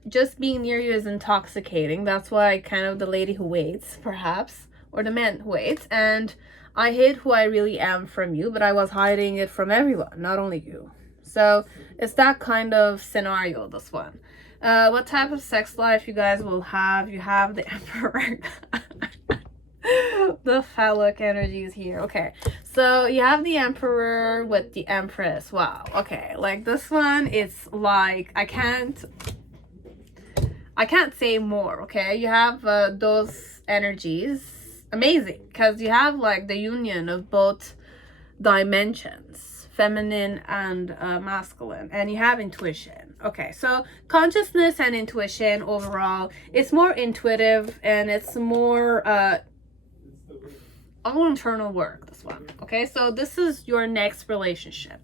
just being near you is intoxicating. That's why kind of the lady who waits, perhaps, or the man who waits. And I hid who I really am from you, but I was hiding it from everyone, not only you. So it's that kind of scenario, this one. What type of sex life you guys will have? You have the Emperor. The phallic energy is here. Okay, so you have the Emperor with the Empress. Wow. Okay, like this one, it's like I can't say more. Okay, you have those energies. Amazing, because you have like the union of both dimensions, feminine and masculine, and you have intuition. Okay, so consciousness and intuition overall, it's more intuitive and it's more all internal work, this one. Okay, so this is your next relationship.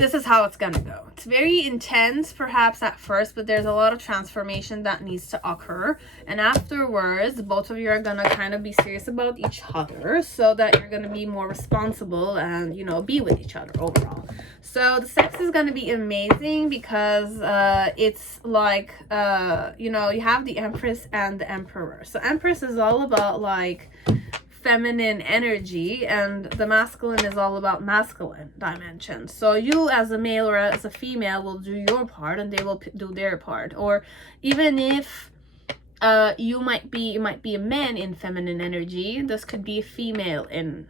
this is how it's gonna go. It's very intense perhaps at first, but there's a lot of transformation that needs to occur, and afterwards both of you are gonna kind of be serious about each other, so that you're gonna be more responsible and, you know, be with each other overall. So the sex is gonna be amazing because it's like you know, you have the Empress and the Emperor. So Empress is all about like feminine energy, and the masculine is all about masculine dimension. So you as a male or as a female will do your part, and they will do their part. Or even if you might be a man in feminine energy, this could be a female in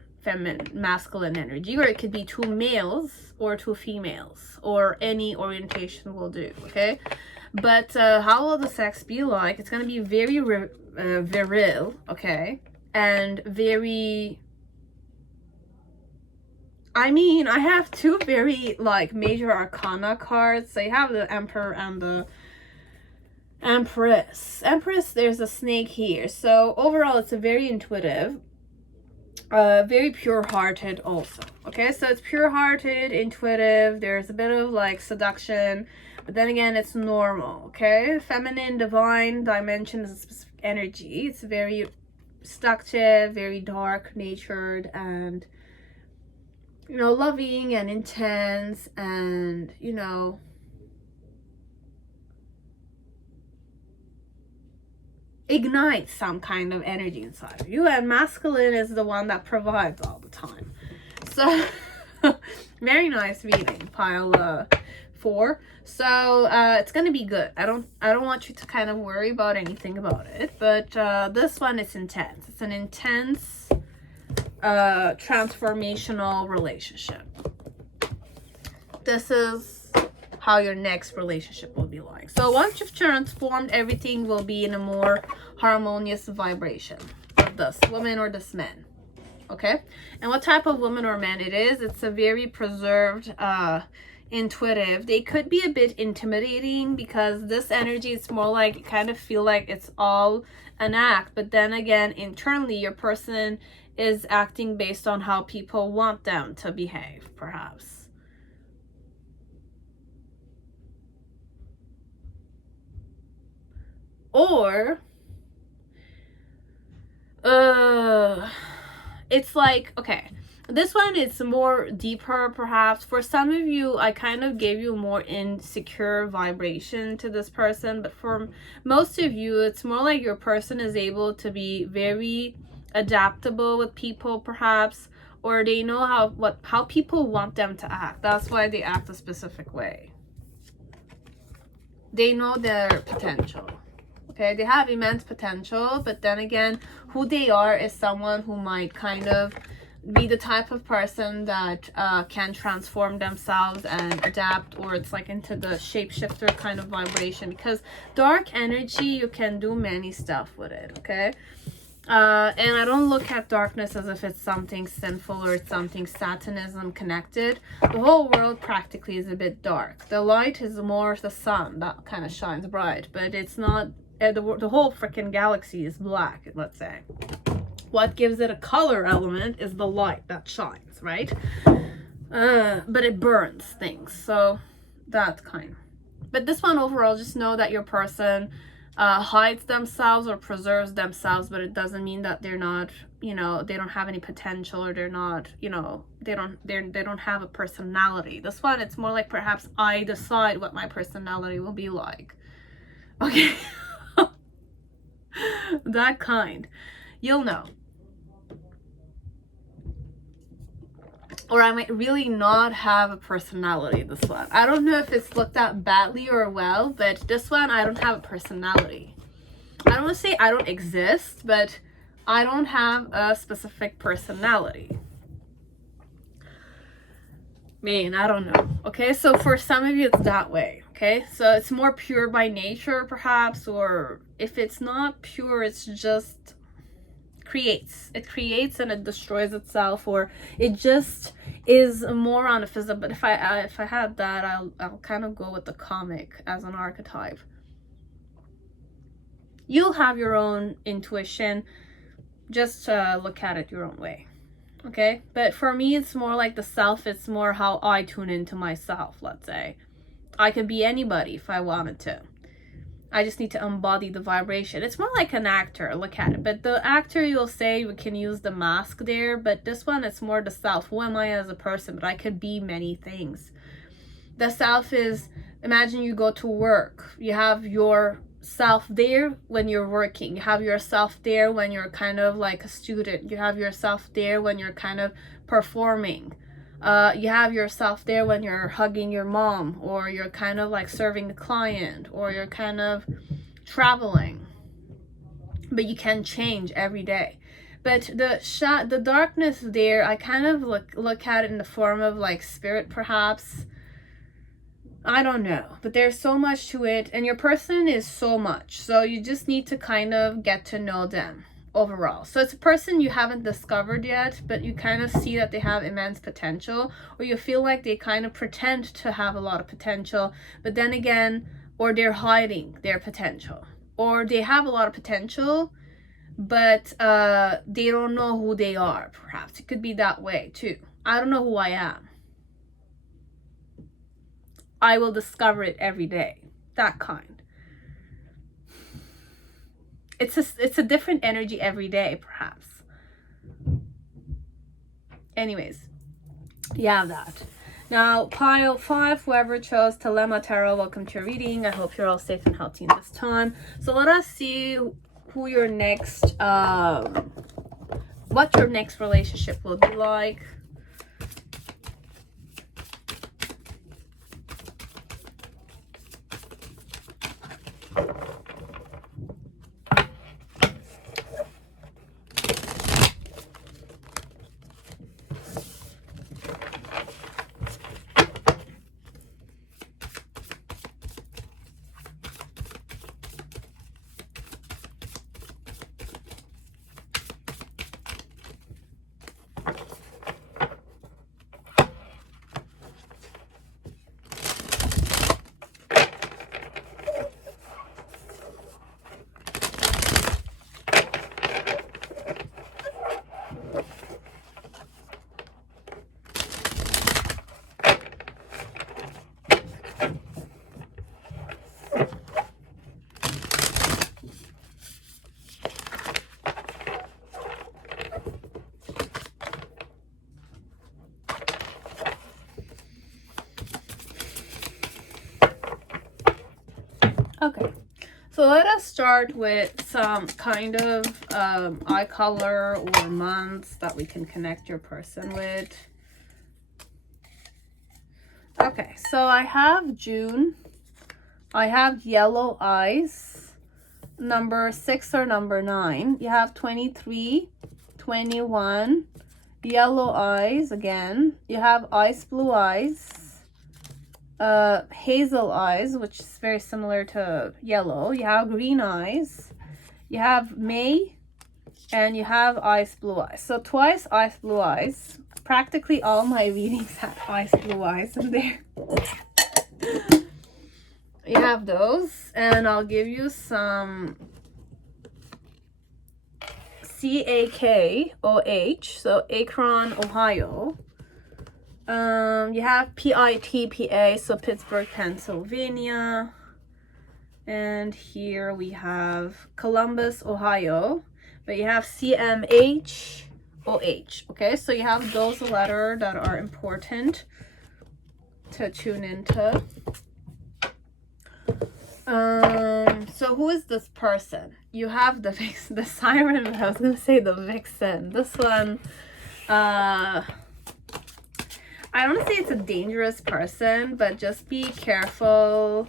masculine energy, or it could be two males or two females, or any orientation will do. Okay, but how will the sex be like? It's going to be very viril, okay, and very, I mean, I have two very like major arcana cards. So you have the Emperor and the Empress. Empress, there's a snake here. So overall it's a very intuitive, very pure-hearted also. Okay, so it's pure-hearted, intuitive, there's a bit of like seduction, but then again it's normal. Okay, feminine divine dimension is a specific energy. It's very seductive, very dark natured, and, you know, loving and intense, and, you know, ignites some kind of energy inside of you. And masculine is the one that provides all the time. So very nice reading, pile 4. So it's gonna be good. I don't want you to kind of worry about anything about it, but this one is intense. It's an intense transformational relationship. This is how your next relationship will be like. So once you've transformed, everything will be in a more harmonious vibration of this woman or this man. Okay, and what type of woman or man it is, it's a very preserved, intuitive. They could be a bit intimidating because this energy, it's more like you kind of feel like it's all an act, but then again internally your person is acting based on how people want them to behave, perhaps. Or it's like, okay, this one is more deeper perhaps. For some of you, I kind of gave you more insecure vibration to this person, but for most of you, it's more like your person is able to be very adaptable with people perhaps, or they know how people want them to act. That's why they act a specific way. They know their potential. Okay, they have immense potential, but then again, who they are is someone who might kind of be the type of person that can transform themselves and adapt, or it's like into the shapeshifter kind of vibration, because dark energy, you can do many stuff with it. Okay, and I don't look at darkness as if it's something sinful or it's something Satanism connected. The whole world practically is a bit dark. The light is more the sun that kind of shines bright, but it's not, the whole freaking galaxy is black, let's say. What gives it a color element is the light that shines, right? But it burns things, so that kind. But this one overall, just know that your person hides themselves or preserves themselves, but it doesn't mean that they're not, you know, they don't have any potential, or they're not, you know, they don't have a personality. This one, it's more like perhaps I decide what my personality will be like. Okay. That kind. You'll know. Or I might really not have a personality, this one. I don't know if it's looked at badly or well, but this one, I don't have a personality. I don't want to say I don't exist, but I don't have a specific personality. Man, I don't know. Okay, so for some of you, it's that way. Okay, so it's more pure by nature, perhaps, or if it's not pure, it's just it creates and it destroys itself, or it just is more on a physical. But if I had that, I'll kind of go with the comic as an archetype. You'll have your own intuition, just look at it your own way. Okay, but for me, it's more like the self. It's more how I tune into myself. Let's say I could be anybody if I wanted to. I just need to embody the vibration. It's more like an actor. Look at it. But the actor, you'll say we can use the mask there, but this one, it's more the self. Who am I as a person? But I could be many things. The self is, imagine you go to work. You have your self there when you're working. You have yourself there when you're kind of like a student. You have yourself there when you're kind of performing. You have yourself there when you're hugging your mom, or you're kind of like serving a client, or you're kind of traveling. But you can change every day. But the darkness there, I kind of look at it in the form of like spirit, perhaps. I don't know, but there's so much to it, and your person is so much, so you just need to kind of get to know them overall. So it's a person you haven't discovered yet, but you kind of see that they have immense potential, or you feel like they kind of pretend to have a lot of potential, but then again, or they're hiding their potential, or they have a lot of potential, but they don't know who they are. Perhaps it could be that way too. I don't know who I am. I will discover it every day. That kind. It's a different energy every day, perhaps. Anyways, you have that. Now, pile 5, whoever chose Thelema Tarot, welcome to your reading. I hope you're all safe and healthy in this time. So let us see who your next, what your next relationship will be like. Okay, so let us start with some kind of eye color or months that we can connect your person with. Okay, so I have June. I have yellow eyes, number 6 or number 9. You have 23, 21, yellow eyes again. You have ice blue eyes. Hazel eyes, which is very similar to yellow. You have green eyes. You have May, and you have ice blue eyes. So twice ice blue eyes. Practically all my readings have ice blue eyes in there. You have those, and I'll give you some CAKOH, so Akron, Ohio. You have PITPA, so Pittsburgh, Pennsylvania. And here we have Columbus, Ohio. But you have CMHOH. Okay, so you have those letters that are important to tune into. So who is this person? You have the siren, I was gonna say the vixen. This one, I don't want to say it's a dangerous person, but just be careful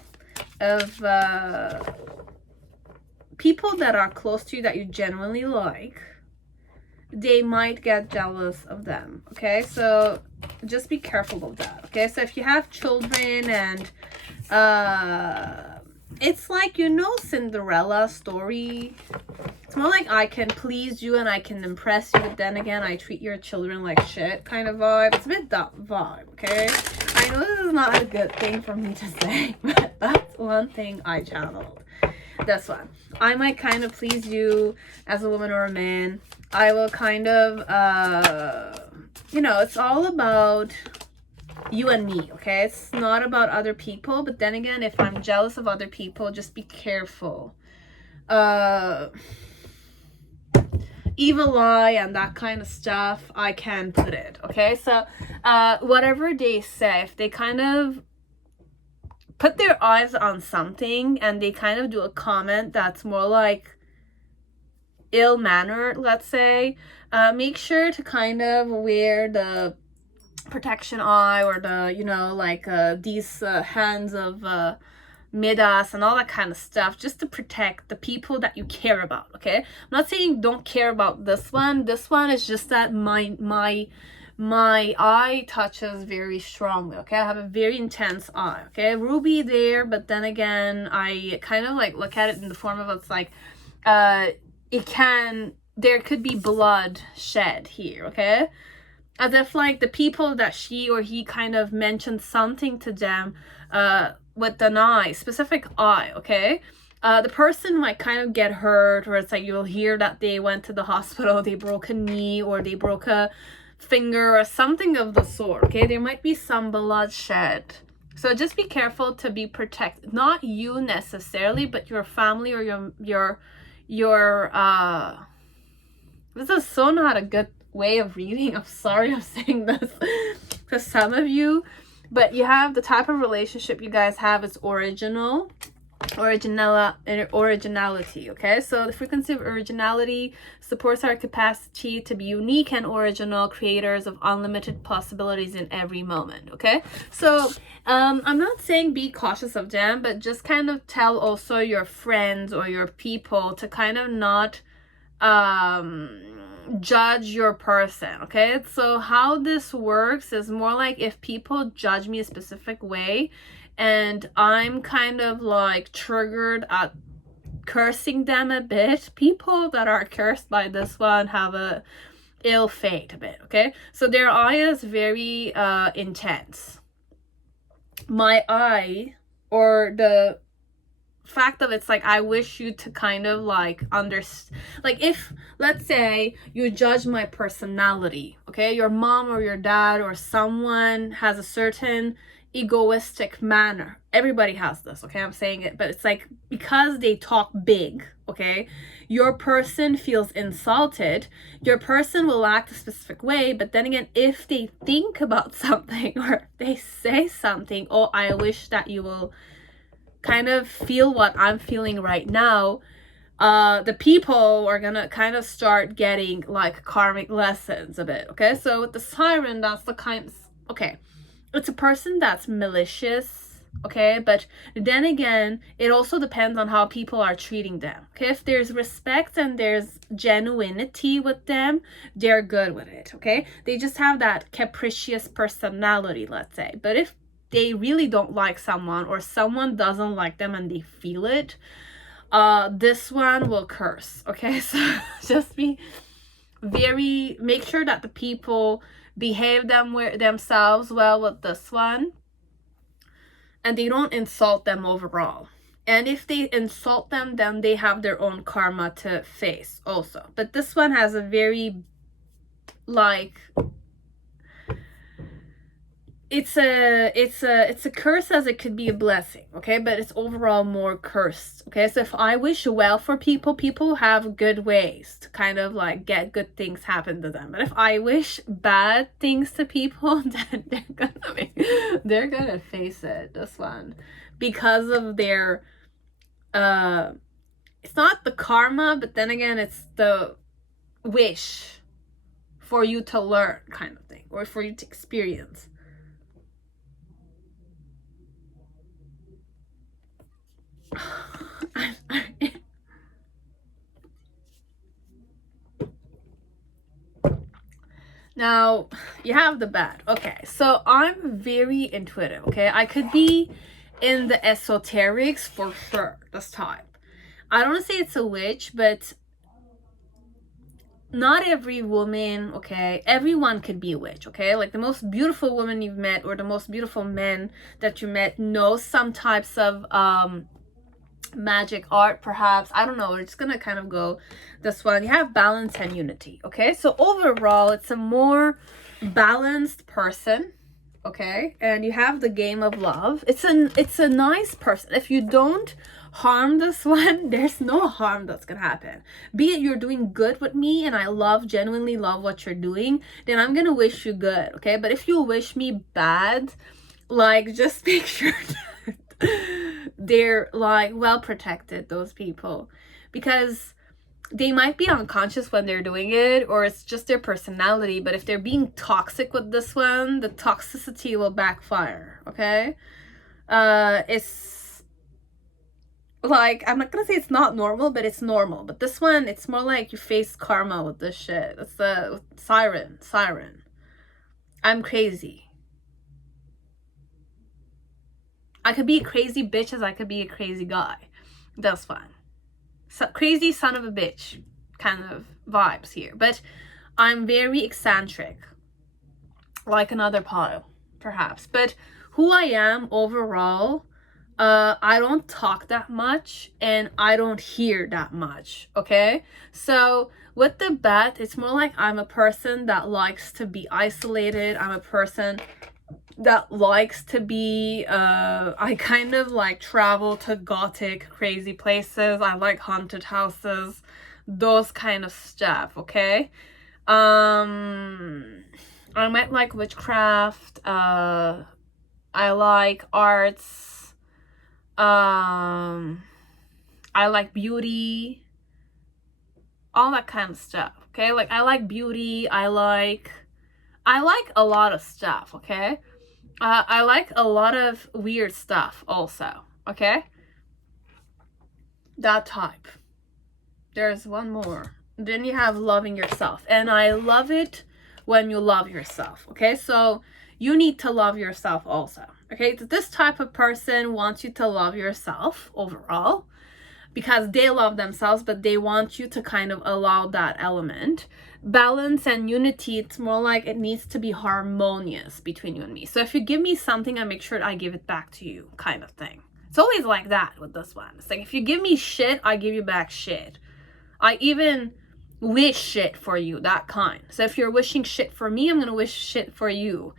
of people that are close to you that you genuinely like. They might get jealous of them, okay? So just be careful of that, okay? So if you have children and it's like, you know, Cinderella story. It's more like I can please you and I can impress you, but then again, I treat your children like shit kind of vibe. It's a bit that vibe, okay? I know this is not a good thing for me to say, but that's one thing I channeled. This one. I might kind of please you as a woman or a man. I will kind of, you know, it's all about you and me, okay? It's not about other people, but then again, if I'm jealous of other people, just be careful. Evil eye and that kind of stuff, I can put it, okay? So whatever they say, if they kind of put their eyes on something and they kind of do a comment that's more like ill-mannered, let's say, make sure to kind of wear the protection eye or the, you know, like these hands of Midas and all that kind of stuff, just to protect the people that you care about, okay? I'm not saying don't care about this one. This one is just that my eye touches very strongly, okay? I have a very intense eye, okay? Ruby there, but then again, I kind of like look at it in the form of it's like, there could be blood shed here, okay? As if like the people that she or he kind of mentioned something to them with an eye, specific eye, okay? The person might kind of get hurt, or it's like you'll hear that they went to the hospital, they broke a knee, or they broke a finger, or something of the sort, okay? There might be some bloodshed. So just be careful to be protected. Not you necessarily, but your family or this is so not a good way of reading. I'm sorry I'm saying this to some of you, but you have the type of relationship you guys have is originality, okay? So the frequency of originality supports our capacity to be unique and original creators of unlimited possibilities in every moment, okay? So I'm not saying be cautious of them, but just kind of tell also your friends or your people to kind of not judge your person, okay? So how this works is more like if people judge me a specific way and I'm kind of like triggered at cursing them a bit, people that are cursed by this one have a ill fate a bit, okay? So their eye is very intense. My eye, or the fact of it's like, I wish you to kind of like understand, like if let's say you judge my personality, okay, your mom or your dad or someone has a certain egoistic manner, everybody has this, okay, I'm saying it, but it's like because they talk big, okay, your person feels insulted, your person will act a specific way, but then again, if they think about something or they say something, oh, I wish that you will kind of feel what I'm feeling right now, the people are gonna kind of start getting like karmic lessons a bit, okay? So with the siren, that's the kind, okay, it's a person that's malicious, okay? But then again, it also depends on how people are treating them, okay? If there's respect and there's genuinity with them, they're good with it, okay? They just have that capricious personality, let's say. But if they really don't like someone or someone doesn't like them and they feel it, this one will curse, okay? So just be very, make sure that the people behave themselves well with this one and they don't insult them overall. And if they insult them, then they have their own karma to face also. But this one has a very like, it's a curse as it could be a blessing, okay? But it's overall more cursed, okay? So if I wish well for people, people have good ways to kind of like get good things happen to them. But if I wish bad things to people, then they're gonna face it, this one, because of their it's not the karma, but then again, it's the wish for you to learn kind of thing, or for you to experience. Now you have the bad, okay? So I'm very intuitive, okay? I could be in the esoterics for sure this time. I don't want to say it's a witch, but not every woman, okay, everyone could be a witch, okay? Like the most beautiful woman you've met or the most beautiful men that you met know some types of magic, art, perhaps. I don't know. We're just gonna kind of go this one. You have balance and unity. Okay, so overall, it's a more balanced person. Okay, and you have the game of love. It's a nice person. If you don't harm this one, there's no harm that's gonna happen. Be it you're doing good with me and I genuinely love what you're doing, then I'm gonna wish you good. Okay, but if you wish me bad, like, just make sure that they're like well protected, those people, because they might be unconscious when they're doing it, or it's just their personality. But if they're being toxic with this one, the toxicity will backfire. Okay, it's like, I'm not gonna say it's not normal, but it's normal. But this one, it's more like you face karma with this shit. It's the siren. I'm crazy. I could be a crazy bitch as I could be a crazy guy. That's fine. So, crazy son of a bitch kind of vibes here. But I'm very eccentric, like another pile, perhaps. But who I am overall, I don't talk that much and I don't hear that much. Okay, so with the bat, it's more like I'm a person that likes to be isolated. I'm a person that likes to be I kind of like travel to gothic crazy places. I like haunted houses, those kind of stuff. Okay, I might like witchcraft, I like arts, I like beauty, all that kind of stuff. Okay, like I like beauty, I like a lot of stuff. Okay, I like a lot of weird stuff also. Okay, that type. There's one more. Then you have loving yourself, and I love it when you love yourself. Okay, so you need to love yourself also. Okay, this type of person wants you to love yourself overall, because they love themselves, but they want you to kind of allow that element. Balance and unity, it's more like it needs to be harmonious between you and me. So if you give me something, I make sure I give it back to you, kind of thing. It's always like that with this one. It's like, if you give me shit, I give you back shit. I even wish shit for you, that kind. So if you're wishing shit for me, I'm gonna wish shit for you.